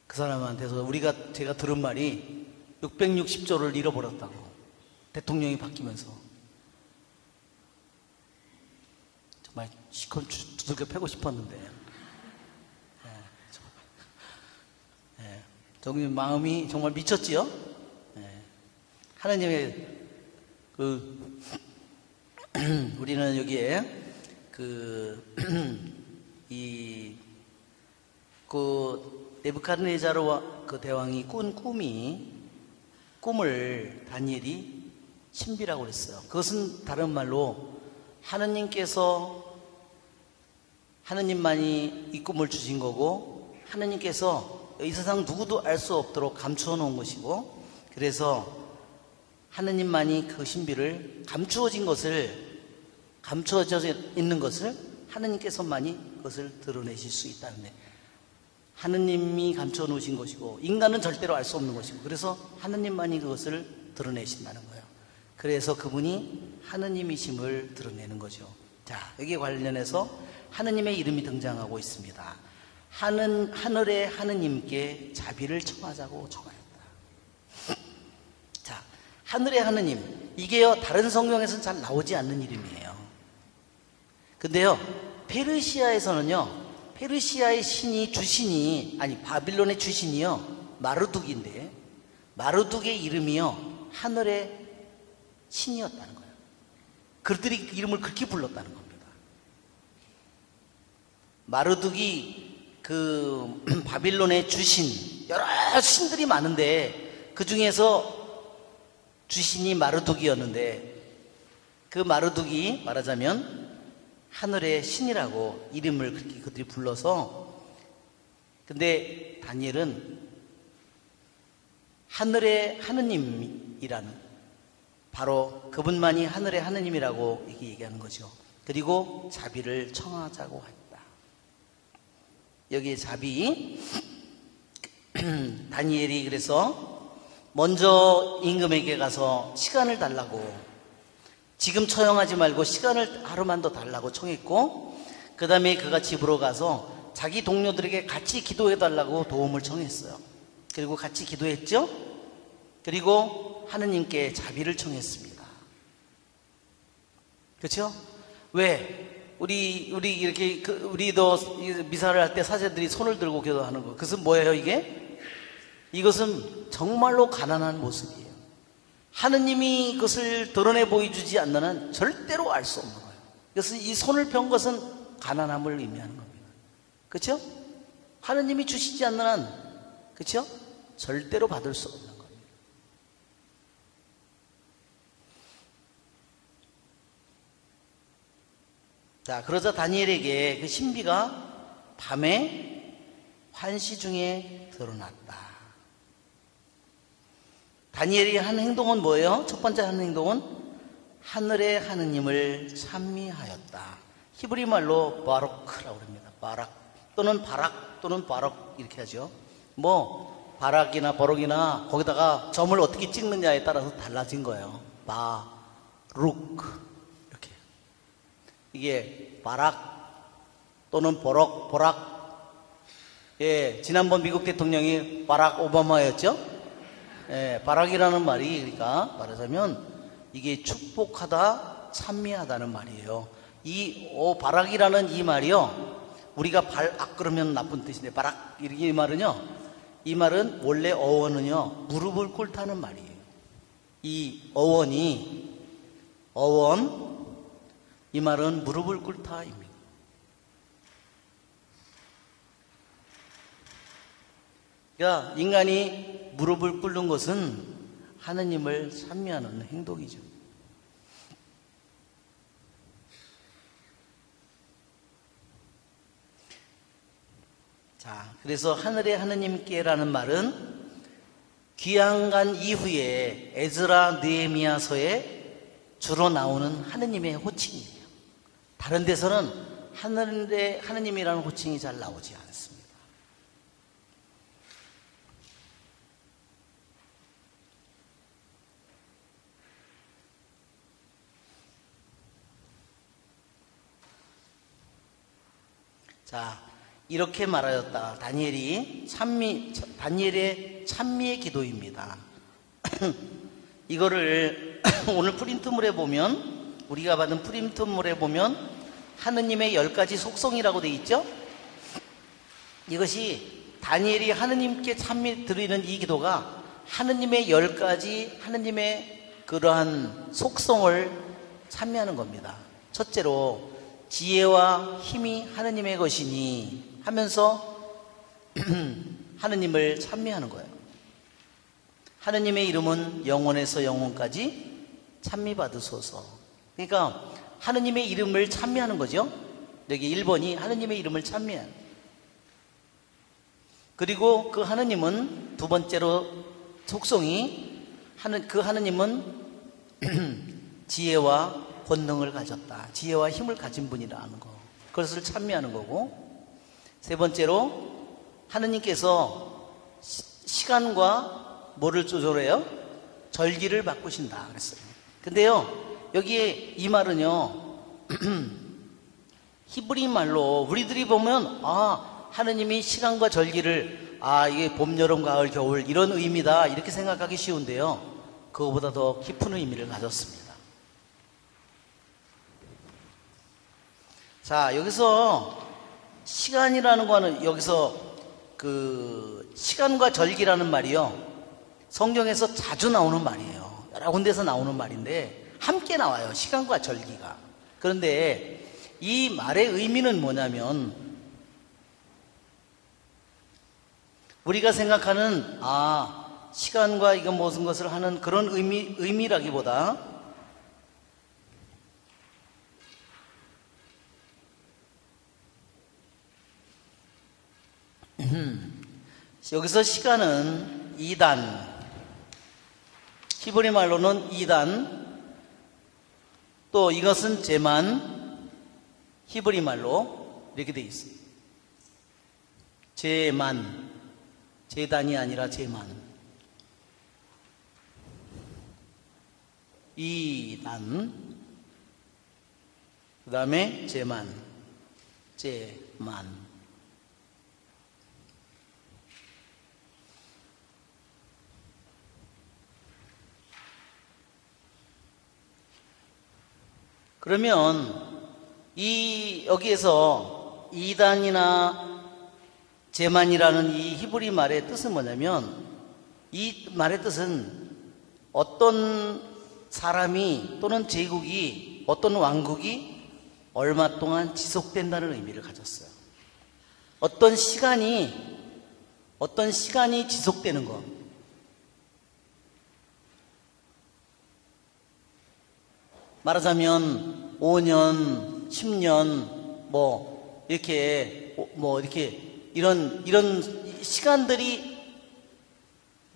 그 사람한테서 제가 들은 말이 660조를 잃어버렸다고. 대통령이 바뀌면서. 정말 시컷 두들겨 패고 싶었는데. 정말 마음이 정말 미쳤지요? 하나님의 우리는 여기에 네부갓네자르와 그 대왕이 꾼 꿈을 다니엘이 신비라고 그랬어요. 그것은 다른 말로 하느님만이 이 꿈을 주신 거고, 하느님께서 이 세상 누구도 알 수 없도록 감추어 놓은 것이고, 그래서 하느님만이 그 신비를 감추어져 있는 것을 하느님께서만이 그것을 드러내실 수 있다는 데, 하느님이 감춰 놓으신 것이고 인간은 절대로 알 수 없는 것이고, 그래서 하느님만이 그것을 드러내신다는 거예요. 그래서 그분이 하느님이심을 드러내는 거죠. 자, 여기에 관련해서 하느님의 이름이 등장하고 있습니다. 하늘의 하느님께 자비를 청하자고 청하였다. 자, 하늘의 하느님, 이게요 다른 성경에서는 잘 나오지 않는 이름이에요. 근데요 페르시아에서는요, 페르시아의 바빌론의 주신이요 마르둑인데, 마르둑의 이름이요 하늘의 신이었다는 거예요. 그들이 이름을 그렇게 불렀다는 겁니다. 마르둑이 그 바빌론의 주신, 여러 신들이 많은데 그 중에서 주신이 마르둑이었는데, 그 마르둑이 말하자면 하늘의 신이라고 이름을 그렇게 그들이 불러서, 근데 다니엘은 하늘의 하느님이라는, 바로 그분만이 하늘의 하느님이라고 이렇게 얘기하는 거죠. 그리고 자비를 청하자고 했다. 여기에 자비. 다니엘이 그래서 먼저 임금에게 가서 시간을 달라고, 지금 처형하지 말고 시간을 하루만 더 달라고 청했고, 그 다음에 그가 집으로 가서 자기 동료들에게 같이 기도해 달라고 도움을 청했어요. 그리고 같이 기도했죠. 그리고 하느님께 자비를 청했습니다. 그렇죠? 왜? 우리 이렇게 우리도 미사를 할 때 사제들이 손을 들고 기도하는 거, 그것은 뭐예요? 이것은 정말로 가난한 모습이에요. 하느님이 그것을 드러내 보여주지 않는 한 절대로 알 수 없는 거예요. 그래서 이 손을 편 것은 가난함을 의미하는 겁니다. 그렇죠? 하느님이 주시지 않는 한, 그렇죠? 절대로 받을 수 없는 겁니다. 자, 그러자 다니엘에게 그 신비가 밤에 환시 중에 드러났다. 다니엘이 한 행동은 뭐예요? 첫 번째 한 행동은 하늘의 하느님을 찬미하였다. 히브리 말로 바로크라고 합니다. 바락 또는 바락 또는 바록 이렇게 하죠. 뭐 바락이나 버럭이나 거기다가 점을 어떻게 찍느냐에 따라서 달라진 거예요. 바룩 이렇게. 이게 바락 또는 버럭, 보락. 예, 지난번 미국 대통령이 바락 오바마였죠. 예, 바락이라는 말이, 그러니까 말하자면 이게 축복하다, 찬미하다는 말이에요. 바락이라는 이 말이요, 우리가 그러면 나쁜 뜻인데, 바락 이 말은요, 이 말은 원래 어원은요, 무릎을 꿇다는 말이에요. 이 어원, 이 말은 무릎을 꿇다입니다. 그러니까 인간이 무릎을 꿇는 것은 하느님을 찬미하는 행동이죠. 자, 그래서 하늘의 하느님께라는 말은 귀양간 이후에 에즈라 느헤미야서에 주로 나오는 하느님의 호칭이에요. 다른 데서는 하늘의 하느님이라는 호칭이 잘 나오지 않습니다. 자, 이렇게 말하였다. 다니엘의 찬미의 기도입니다. 이거를 오늘 프린트물에 보면, 우리가 받은 프린트물에 보면 하느님의 10가지 속성이라고 되어 있죠. 이것이 다니엘이 하느님께 찬미 드리는 이 기도가 하느님의 10가지 하느님의 그러한 속성을 찬미하는 겁니다. 첫째로 지혜와 힘이 하느님의 것이니 하면서 하느님을 찬미하는 거예요. 하느님의 이름은 영원에서 영원까지 찬미받으소서. 그러니까 하느님의 이름을 찬미하는 거죠. 여기 1번이 하느님의 이름을 찬미하는. 그리고 그 하느님은 두 번째로 속성이 그 하느님은 지혜와 권능을 가졌다. 지혜와 힘을 가진 분이라는 거. 그것을 찬미하는 거고, 세 번째로 하느님께서 시간과 뭐를 조절해요? 절기를 바꾸신다 그랬어요. 근데요, 여기에 이 말은요 히브리 말로 우리들이 보면 하느님이 시간과 절기를 이게 봄, 여름, 가을, 겨울 이런 의미다 이렇게 생각하기 쉬운데요, 그거보다 더 깊은 의미를 가졌습니다. 자, 여기서 시간이라는 거는, 여기서 그 시간과 절기라는 말이요, 성경에서 자주 나오는 말이에요. 여러 군데서 나오는 말인데 함께 나와요, 시간과 절기가. 그런데 이 말의 의미는 뭐냐면, 우리가 생각하는 시간과 이거 무슨 것을 하는 그런 의미라기보다 여기서 시간은 이단, 히브리 말로는 이단, 또 이것은 제만, 히브리 말로 이렇게 돼 있습니다. 제만, 제단이 아니라 제만. 이단, 그 다음에 제만, 제만. 그러면 여기에서 이단이나 제만이라는 이 히브리 말의 뜻은 뭐냐면, 이 말의 뜻은 어떤 사람이 또는 제국이, 어떤 왕국이 얼마 동안 지속된다는 의미를 가졌어요. 어떤 시간이 지속되는 것. 말하자면 5년, 10년 이런 시간들이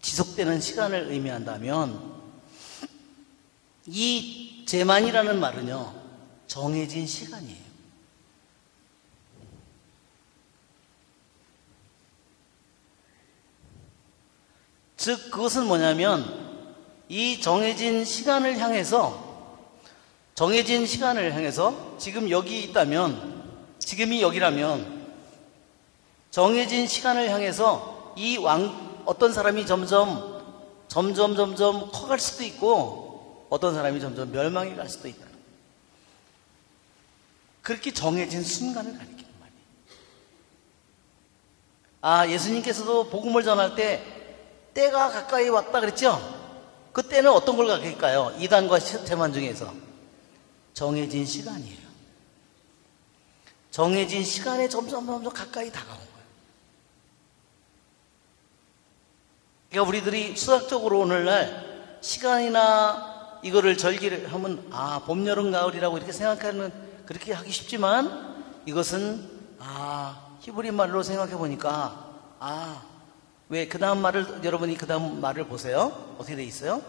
지속되는 시간을 의미한다면, 이 제만이라는 말은요, 정해진 시간이에요. 즉 그것은 뭐냐면, 이 정해진 시간을 향해서 지금 여기 있다면, 지금이 여기라면 정해진 시간을 향해서 어떤 사람이 점점 커갈 수도 있고, 어떤 사람이 점점 멸망해 갈 수도 있다. 그렇게 정해진 순간을 가리키는 말이에요. 예수님께서도 복음을 전할 때 때가 가까이 왔다 그랬죠? 그 때는 어떤 걸 가리킬까요? 이단과 제만 중에서 정해진 시간이에요. 정해진 시간에 점점 가까이 다가온 거예요. 그러니까 우리들이 수학적으로 오늘날 시간이나 이거를 절기를 하면 봄, 여름, 가을이라고 이렇게 생각하는, 그렇게 하기 쉽지만, 이것은 히브리 말로 생각해 보니까 왜 그 다음 말을, 여러분이 그 다음 말을 보세요. 어떻게 돼 있어요?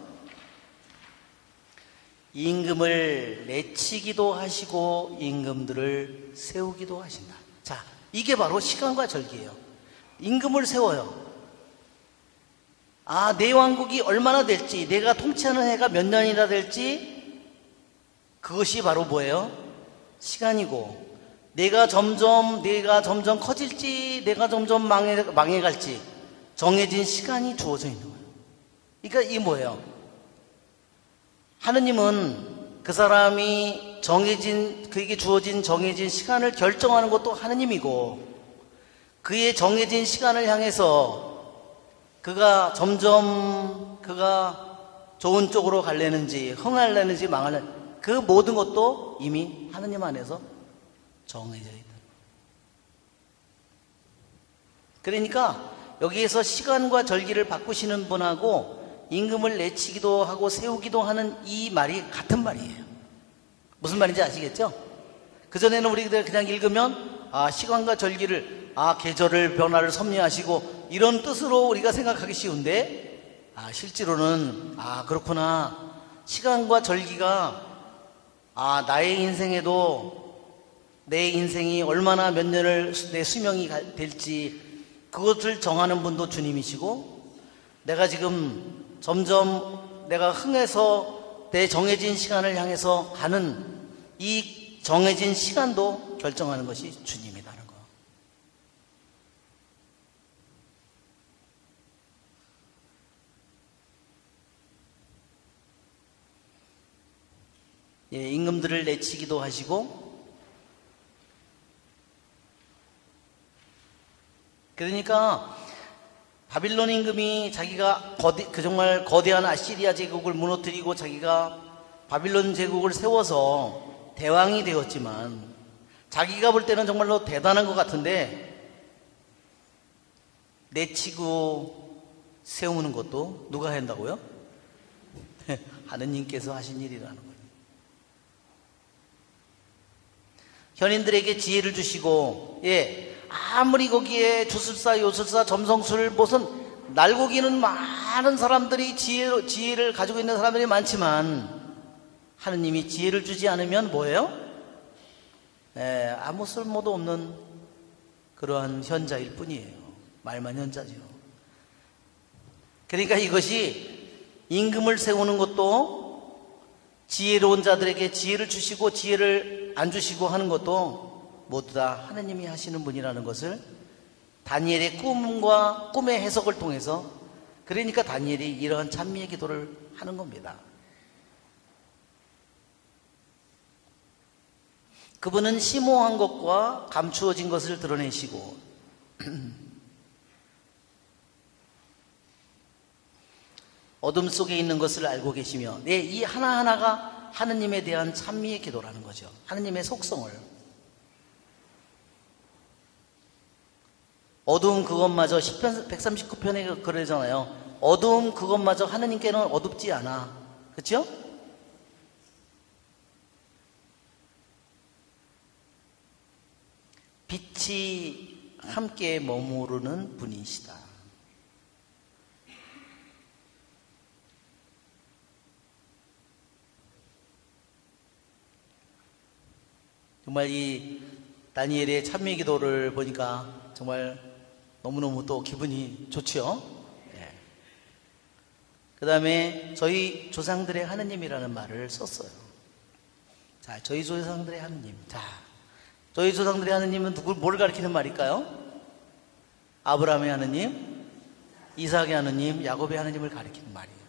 임금을 내치기도 하시고 임금들을 세우기도 하신다. 자, 이게 바로 시간과 절기예요. 임금을 세워요. 내 왕국이 얼마나 될지, 내가 통치하는 해가 몇 년이나 될지, 그것이 바로 뭐예요? 시간이고, 내가 점점 커질지, 내가 점점 망해갈지 정해진 시간이 주어져 있는 거예요. 그러니까 이게 뭐예요? 하느님은 그 사람이 그에게 주어진 정해진 시간을 결정하는 것도 하느님이고, 그의 정해진 시간을 향해서 그가 좋은 쪽으로 갈래는지, 흥할래는지, 망할래는지, 그 모든 것도 이미 하느님 안에서 정해져 있다. 그러니까 여기에서 시간과 절기를 바꾸시는 분하고 임금을 내치기도 하고 세우기도 하는 이 말이 같은 말이에요. 무슨 말인지 아시겠죠? 그전에는 우리들 그냥 읽으면 시간과 절기를, 계절을 변화를 섭리하시고 이런 뜻으로 우리가 생각하기 쉬운데, 실제로는 그렇구나, 시간과 절기가 나의 인생에도 내 인생이 얼마나 몇 년을 내 수명이 될지 그것을 정하는 분도 주님이시고, 내가 지금 점점 내가 흥해서 내 정해진 시간을 향해서 가는 이 정해진 시간도 결정하는 것이 주님이라는 거. 임금들을 내치기도 하시고, 그러니까 바빌론 임금이 자기가 정말 거대한 아시리아 제국을 무너뜨리고 자기가 바빌론 제국을 세워서 대왕이 되었지만, 자기가 볼 때는 정말로 대단한 것 같은데, 내치고 세우는 것도 누가 한다고요? 하느님께서 하신 일이라는 거예요. 현인들에게 지혜를 주시고, 아무리 거기에 주술사, 요술사, 점성술, 무슨 날고기는 많은 사람들이 지혜를 가지고 있는 사람들이 많지만, 하느님이 지혜를 주지 않으면 뭐예요? 아무 쓸모도 없는 그러한 현자일 뿐이에요. 말만 현자죠. 그러니까 이것이 임금을 세우는 것도 지혜로운 자들에게 지혜를 주시고 지혜를 안 주시고 하는 것도 모두 다 하느님이 하시는 분이라는 것을 다니엘의 꿈의 해석을 통해서, 그러니까 다니엘이 이러한 찬미의 기도를 하는 겁니다. 그분은 심오한 것과 감추어진 것을 드러내시고 어둠 속에 있는 것을 알고 계시며, 이 하나하나가 하느님에 대한 찬미의 기도라는 거죠. 하느님의 속성을. 어두운 그것마저 시편 139편에 그러잖아요. 어두운 그것마저 하느님께는 어둡지 않아. 그렇죠? 빛이 함께 머무르는 분이시다. 정말 이 다니엘의 찬미 기도를 보니까 정말 너무너무 또 기분이 좋죠. 그 다음에 저희 조상들의 하느님이라는 말을 썼어요. 자, 저희 조상들의 하느님. 자, 저희 조상들의 하느님은 뭘 가리키는 말일까요? 아브라함의 하느님, 이삭의 하느님, 야곱의 하느님을 가리키는 말이에요.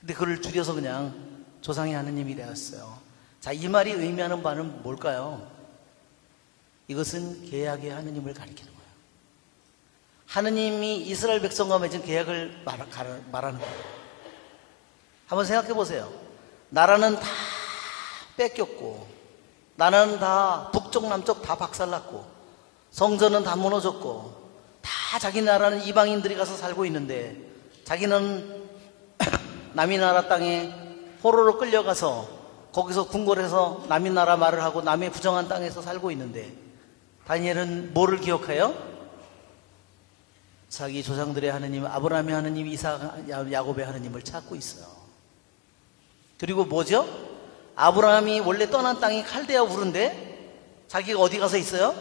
근데 그걸 줄여서 그냥 조상의 하느님이 되었어요. 자, 이 말이 의미하는 바는 뭘까요? 이것은 계약의 하느님을 가리키는 거예요. 하느님이 이스라엘 백성과 맺은 계약을 말하는 거예요. 한번 생각해 보세요. 나라는 다 뺏겼고, 나라는 다 북쪽 남쪽 다 박살났고, 성전은 다 무너졌고, 다 자기 나라는 이방인들이 가서 살고 있는데, 자기는 남의 나라 땅에 포로로 끌려가서 거기서 궁궐에서 남의 나라 말을 하고 남의 부정한 땅에서 살고 있는데, 다니엘은 뭐를 기억해요? 자기 조상들의 하느님, 아브라함의 하느님, 이삭, 야곱의 하느님을 찾고 있어요. 그리고 뭐죠? 아브라함이 원래 떠난 땅이 칼데아 우르인데 자기가 어디 가서 있어요?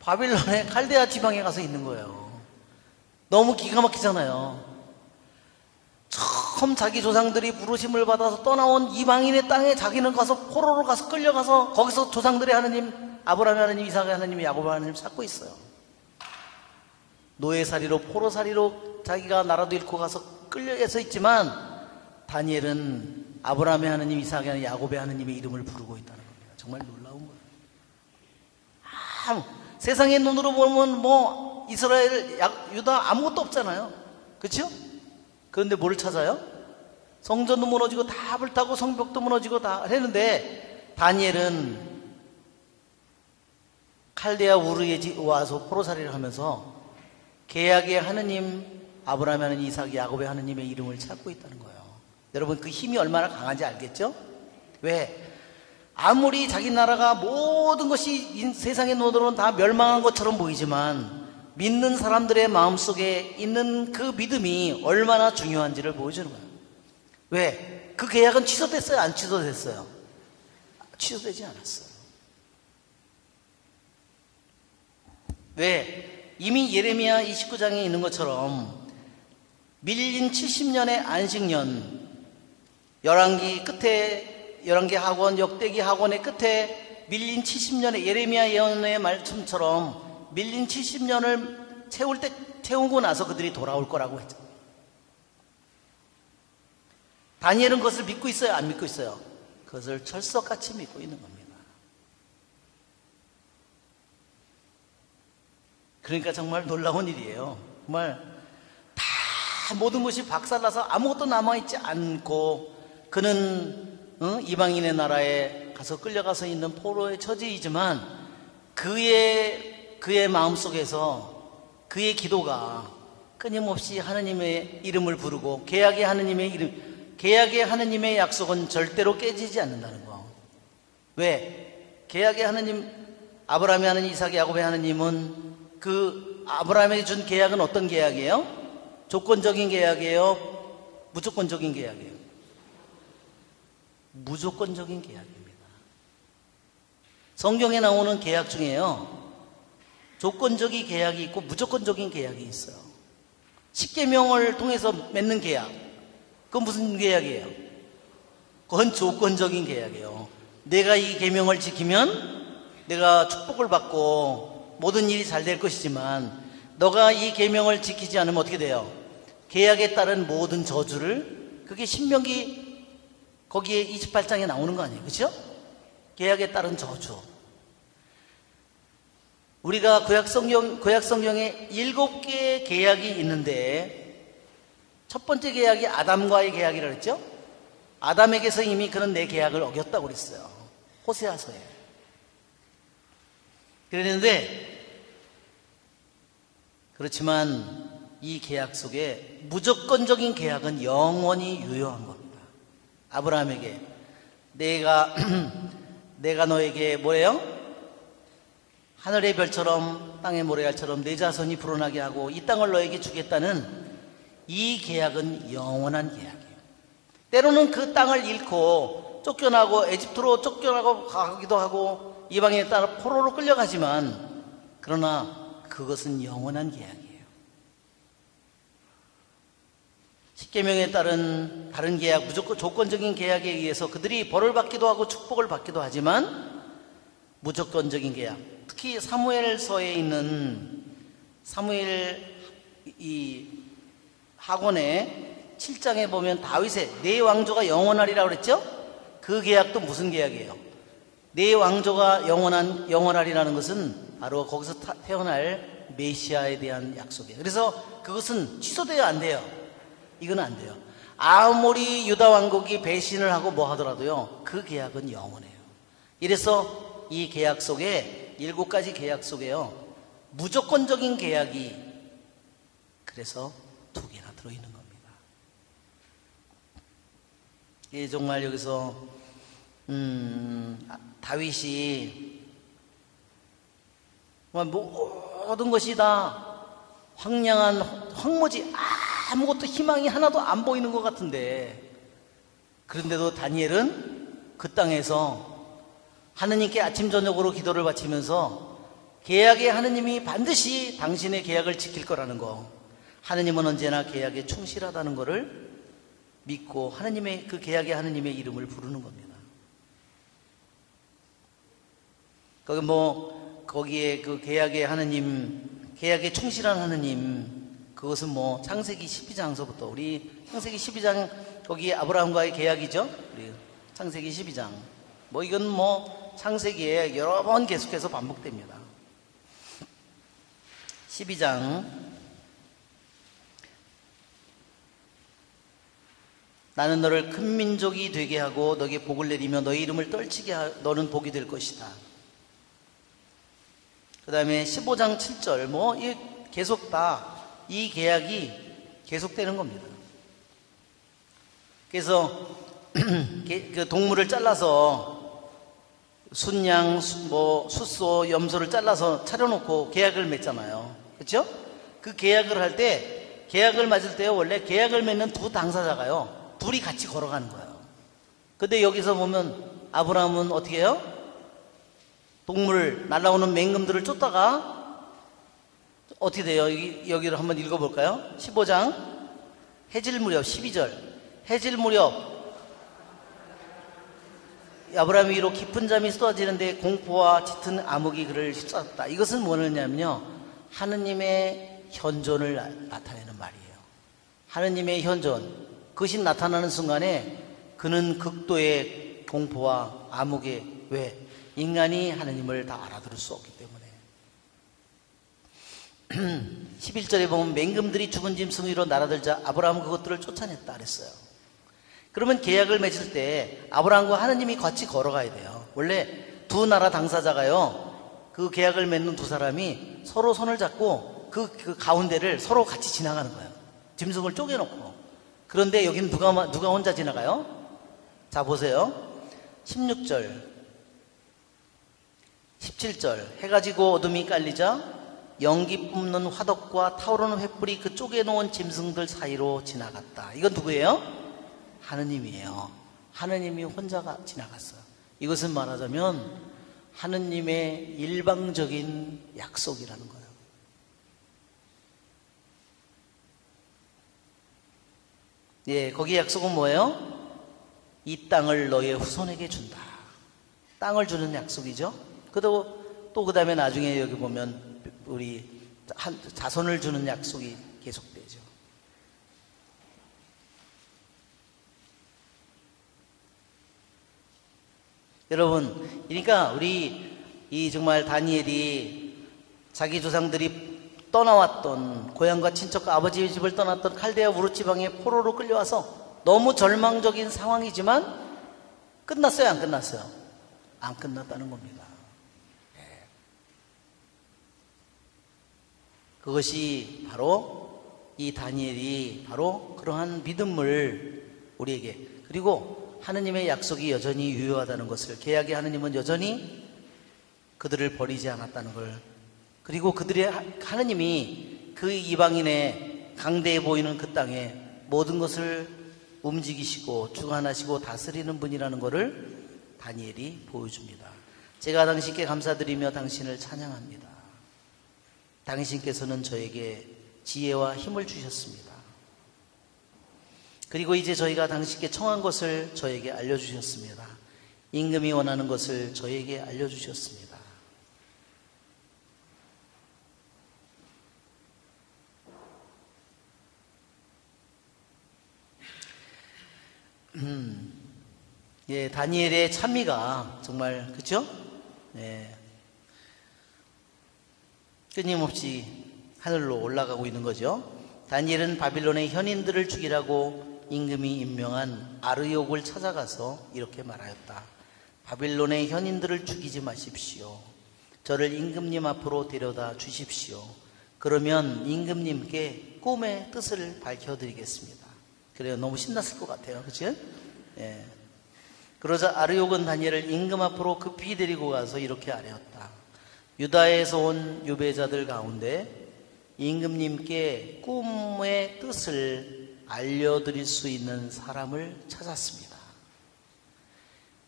바빌론의 칼데아 지방에 가서 있는 거예요. 너무 기가 막히잖아요. 처음 자기 조상들이 부르심을 받아서 떠나온 이방인의 땅에 자기는 가서 포로로 가서 끌려가서 거기서 조상들의 하느님, 아브라함의 하느님, 이삭의 하느님, 야곱의 하느님 찾고 있어요. 노예살이로 포로살이로 자기가 나라도 잃고 가서 끌려서 있지만, 다니엘은 아브라함의 하느님, 이삭의 하느님, 야곱의 하느님의 이름을 부르고 있다는 겁니다. 정말 놀라운 거예요. 세상의 눈으로 보면 뭐 이스라엘, 유다 아무것도 없잖아요. 그렇죠? 그런데 뭘 찾아요? 성전도 무너지고 다 불타고 성벽도 무너지고 다 했는데, 다니엘은 칼데아 우르에 와서 포로살이를 하면서 계약의 하느님, 아브라함의 하느님, 이삭, 야곱의 하느님의 이름을 찾고 있다는 거예요. 여러분, 그 힘이 얼마나 강한지 알겠죠? 왜? 아무리 자기 나라가 모든 것이 세상의 눈으로는 다 멸망한 것처럼 보이지만, 믿는 사람들의 마음속에 있는 그 믿음이 얼마나 중요한지를 보여주는 거예요. 왜? 그 계약은 취소됐어요? 안 취소됐어요? 취소되지 않았어요. 왜? 이미 예레미야 29장에 있는 것처럼 밀린 70년의 안식년, 열왕기 끝에, 열왕기 학원, 역대기 학원의 끝에 밀린 70년의 예레미야 예언의 말씀처럼 밀린 70년을 채우고 나서 그들이 돌아올 거라고 했죠. 다니엘은 그것을 믿고 있어요? 안 믿고 있어요? 그것을 철석같이 믿고 있는 겁니다. 그러니까 정말 놀라운 일이에요. 정말 다 모든 것이 박살나서 아무것도 남아있지 않고, 그는 이방인의 나라에 가서 끌려가서 있는 포로의 처지이지만, 그의 마음속에서 그의 기도가 끊임없이 하느님의 이름을 부르고, 계약의 하느님의 약속은 절대로 깨지지 않는다는 거. 왜? 계약의 하느님, 아브라함의 하느님, 이삭의 야곱의 하느님은 그 아브라함에게 준 계약은 어떤 계약이에요? 조건적인 계약이에요? 무조건적인 계약이에요? 무조건적인 계약입니다. 성경에 나오는 계약 중에요, 조건적인 계약이 있고 무조건적인 계약이 있어요. 십계명을 통해서 맺는 계약, 그건 무슨 계약이에요? 그건 조건적인 계약이에요. 내가 이 계명을 지키면 내가 축복을 받고 모든 일이 잘 될 것이지만, 너가 이 계명을 지키지 않으면 어떻게 돼요? 계약에 따른 모든 저주를, 그게 신명기 거기에 28장에 나오는 거 아니에요? 그렇죠? 계약에 따른 저주. 우리가 구약 성경에 7개의 계약이 있는데, 첫 번째 계약이 아담과의 계약이라고 했죠? 아담에게서 이미 그는 내 계약을 어겼다고 그랬어요. 호세아서에. 그랬는데, 그렇지만 이 계약 속에 무조건적인 계약은 영원히 유효한 겁니다. 아브라함에게 내가 너에게 뭐예요? 하늘의 별처럼 땅의 모래알처럼 내 자손이 불어나게 하고 이 땅을 너에게 주겠다는 이 계약은 영원한 계약이에요. 때로는 그 땅을 잃고 쫓겨나고 에집트로 쫓겨나고 가기도 하고 이방인에 따라 포로로 끌려가지만, 그러나 그것은 영원한 계약이에요. 십계명에 따른 다른 계약, 무조건 조건적인 계약에 의해서 그들이 벌을 받기도 하고 축복을 받기도 하지만, 무조건적인 계약, 특히 사무엘서에 있는 사무엘 이 학원에 7장에 보면 다윗의 내 왕조가 영원하리라고 그랬죠? 그 계약도 무슨 계약이에요? 내 왕조가 영원하리라는 것은 바로 거기서 태어날 메시아에 대한 약속이에요. 그래서 그것은 취소돼야 안 돼요. 이건 안 돼요. 아무리 유다 왕국이 배신을 하고 뭐 하더라도요, 그 계약은 영원해요. 이래서 이 계약 속에 7가지 계약 속에요, 무조건적인 계약이 그래서 2개나 들어있는 겁니다. 예, 정말 여기서 다윗이 모든 것이 다 황량한 황무지, 아무것도 희망이 하나도 안 보이는 것 같은데, 그런데도 다니엘은 그 땅에서 하느님께 아침 저녁으로 기도를 바치면서 계약의 하느님이 반드시 당신의 계약을 지킬 거라는 거, 하느님은 언제나 계약에 충실하다는 것을 믿고 하느님의 그 계약의 하느님의 이름을 부르는 겁니다. 거기에 그 계약의 하느님, 계약에 충실한 하느님, 그것은 창세기 12장서부터, 우리 창세기 12장 거기 아브라함과의 계약이죠. 우리 창세기 12장. 이건 창세기에 여러 번 계속해서 반복됩니다. 12장. 나는 너를 큰 민족이 되게 하고 너에게 복을 내리며 너의 이름을 떨치게 너는 복이 될 것이다. 그 다음에 15장 7절. 계속 다 이 계약이 계속되는 겁니다. 그래서 그 동물을 잘라서 순양, 숫소, 염소를 잘라서 차려놓고 계약을 맺잖아요. 그렇죠? 그 계약을 할 때, 계약을 맺을 때 원래 계약을 맺는 두 당사자가요, 둘이 같이 걸어가는 거예요. 근데 여기서 보면 아브라함은 어떻게 해요? 동물, 날아오는 맹금들을 쫓다가 어떻게 돼요? 여기를 한번 읽어볼까요? 15장 해질 무렵 12절. 해질 무렵 아브라함 위로 깊은 잠이 쏟아지는데 공포와 짙은 암흑이 그를 휩싸였다. 이것은 뭐냐면요, 하느님의 현존을 나타내는 말이에요. 하느님의 현존, 그것이 나타나는 순간에 그는 극도의 공포와 암흑에, 왜? 인간이 하느님을 다 알아들을 수 없기 때문에. 11절에 보면 맹금들이 죽은 짐승 위로 날아들자 아브라함은 그것들을 쫓아냈다 그랬어요. 그러면 계약을 맺을 때 아브라함과 하느님이 같이 걸어가야 돼요. 원래 두 나라 당사자가요, 그 계약을 맺는 두 사람이 서로 손을 잡고 그 가운데를 서로 같이 지나가는 거예요. 짐승을 쪼개놓고. 그런데 여기는 누가 혼자 지나가요? 자, 보세요. 16절 17절. 해가 지고 어둠이 깔리자 연기 뿜는 화덕과 타오르는 횃불이 그 쪼개놓은 짐승들 사이로 지나갔다. 이건 누구예요? 하느님이에요. 하느님이 혼자가 지나갔어요. 이것은 말하자면 하느님의 일방적인 약속이라는 거예요. 예, 거기 약속은 뭐예요? 이 땅을 너의 후손에게 준다. 땅을 주는 약속이죠. 또 그 다음에 나중에 여기 보면 우리 자손을 주는 약속이 계속되죠. 여러분, 그러니까 우리 이 정말 다니엘이 자기 조상들이 떠나왔던 고향과 친척과 아버지의 집을 떠났던 칼데아 우르 지방에 포로로 끌려와서 너무 절망적인 상황이지만 끝났어요, 안 끝났어요? 안 끝났다는 겁니다. 그것이 바로 이 다니엘이 바로 그러한 믿음을 우리에게, 그리고 하느님의 약속이 여전히 유효하다는 것을, 계약의 하느님은 여전히 그들을 버리지 않았다는 걸, 그리고 그들의 하느님이 그 이방인의 강대해 보이는 그 땅에 모든 것을 움직이시고 주관하시고 다스리는 분이라는 것을 다니엘이 보여줍니다. 제가 당신께 감사드리며 당신을 찬양합니다. 당신께서는 저에게 지혜와 힘을 주셨습니다. 그리고 이제 저희가 당신께 청한 것을 저에게 알려주셨습니다. 임금이 원하는 것을 저에게 알려주셨습니다. 예, 다니엘의 찬미가 정말, 그죠? 예. 끊임없이 하늘로 올라가고 있는 거죠. 다니엘은 바빌론의 현인들을 죽이라고 임금이 임명한 아르욕을 찾아가서 이렇게 말하였다. 바빌론의 현인들을 죽이지 마십시오. 저를 임금님 앞으로 데려다 주십시오. 그러면 임금님께 꿈의 뜻을 밝혀드리겠습니다. 그래요. 너무 신났을 것 같아요. 그치? 예. 그러자 아르욕은 다니엘을 임금 앞으로 급히 데리고 가서 이렇게 아뢰었다. 유다에서 온 유배자들 가운데 임금님께 꿈의 뜻을 알려드릴 수 있는 사람을 찾았습니다.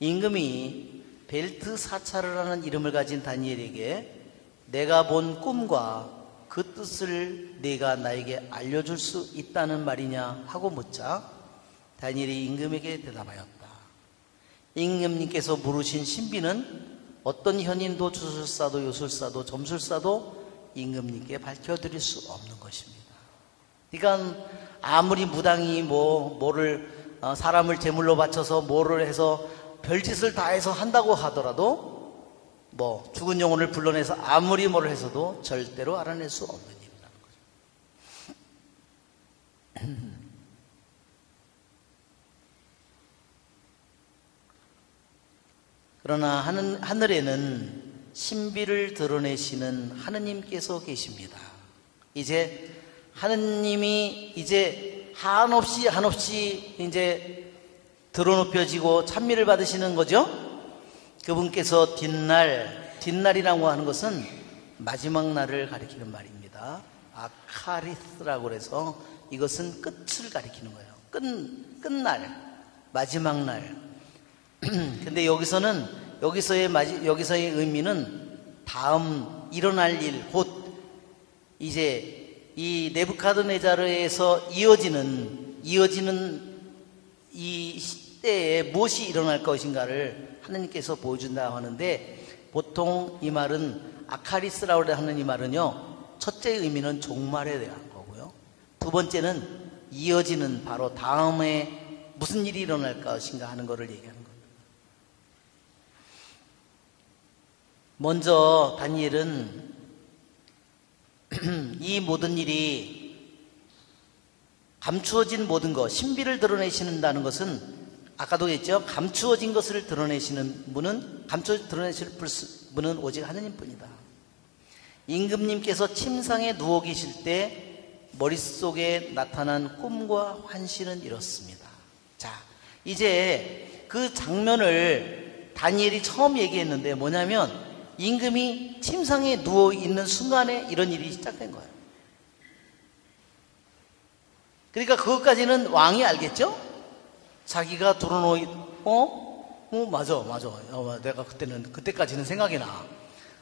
임금이 벨트사차르라는 이름을 가진 다니엘에게 내가 본 꿈과 그 뜻을 네가 나에게 알려줄 수 있다는 말이냐 하고 묻자 다니엘이 임금에게 대답하였다. 임금님께서 물으신 신비는 어떤 현인도 주술사도 요술사도 점술사도 임금님께 밝혀드릴 수 없는 것입니다. 그러니까 아무리 무당이 뭐를 사람을 제물로 바쳐서 뭐를 해서 별짓을 다 해서 한다고 하더라도 뭐 죽은 영혼을 불러내서 아무리 뭐를 해서도 절대로 알아낼 수 없는 일이라는 거죠. 그러나 하늘에는 신비를 드러내시는 하느님께서 계십니다. 이제 하느님이 이제 한없이 이제 드러높여지고 찬미를 받으시는 거죠. 그분께서 뒷날이라고 하는 것은 마지막 날을 가리키는 말입니다. 아카리스라고 해서 이것은 끝을 가리키는 거예요. 끝날, 마지막 날. 근데 여기서의 의미는 다음 일어날 일, 곧 이제 이 네부카드네자르에서 이어지는 이 시대에 무엇이 일어날 것인가를 하느님께서 보여준다고 하는데, 보통 이 말은 아카리스라고 하는 이 말은요, 첫째 의미는 종말에 대한 거고요, 두 번째는 이어지는 바로 다음에 무슨 일이 일어날 것인가 하는 것을 얘기하는 거예요. 먼저 다니엘은 이 모든 일이 감추어진 모든 것, 신비를 드러내신다는 것은 아까도 했죠. 감추어진 것을 드러내시는 분은, 드러내실 분은 오직 하느님뿐이다. 임금님께서 침상에 누워 계실 때 머릿속에 나타난 꿈과 환신은 이렇습니다. 자, 이제 그 장면을 다니엘이 처음 얘기했는데 뭐냐면, 임금이 침상에 누워있는 순간에 이런 일이 시작된 거예요. 그러니까 그것까지는 왕이 알겠죠? 자기가 드러놓고 맞아. 내가 그때까지는 생각이 나.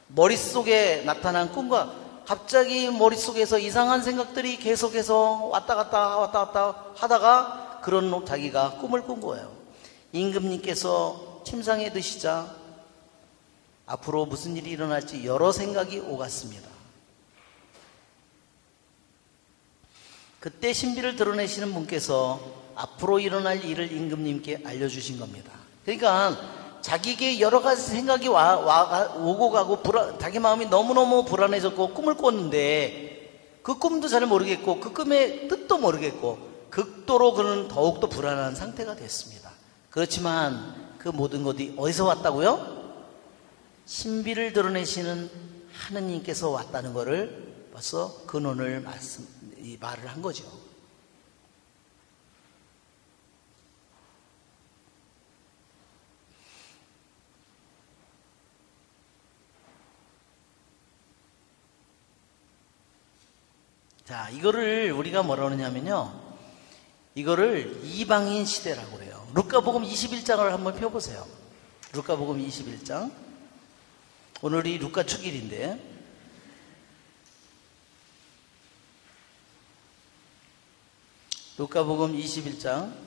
머릿속에 나타난 꿈과 갑자기 머릿속에서 이상한 생각들이 계속해서 왔다 갔다 하다가 그런 자기가 꿈을 꾼 거예요. 임금님께서 침상에 드시자 앞으로 무슨 일이 일어날지 여러 생각이 오갔습니다. 그때 신비를 드러내시는 분께서 앞으로 일어날 일을 임금님께 알려주신 겁니다. 그러니까 자기에게 여러 가지 생각이 오고 가고 자기 마음이 너무너무 불안해졌고 꿈을 꿨는데 그 꿈도 잘 모르겠고 그 꿈의 뜻도 모르겠고 극도로 그는 더욱더 불안한 상태가 됐습니다. 그렇지만 그 모든 것이 어디서 왔다고요? 신비를 드러내시는 하느님께서 왔다는 것을 벌써 근원을 말을 한 거죠. 자, 이거를 우리가 뭐라 그러냐면요, 이거를 이방인 시대라고 그래요. 루카복음 21장을 한번 펴보세요. 루카복음 21장. 오늘이 루카 축일인데 루카복음 21장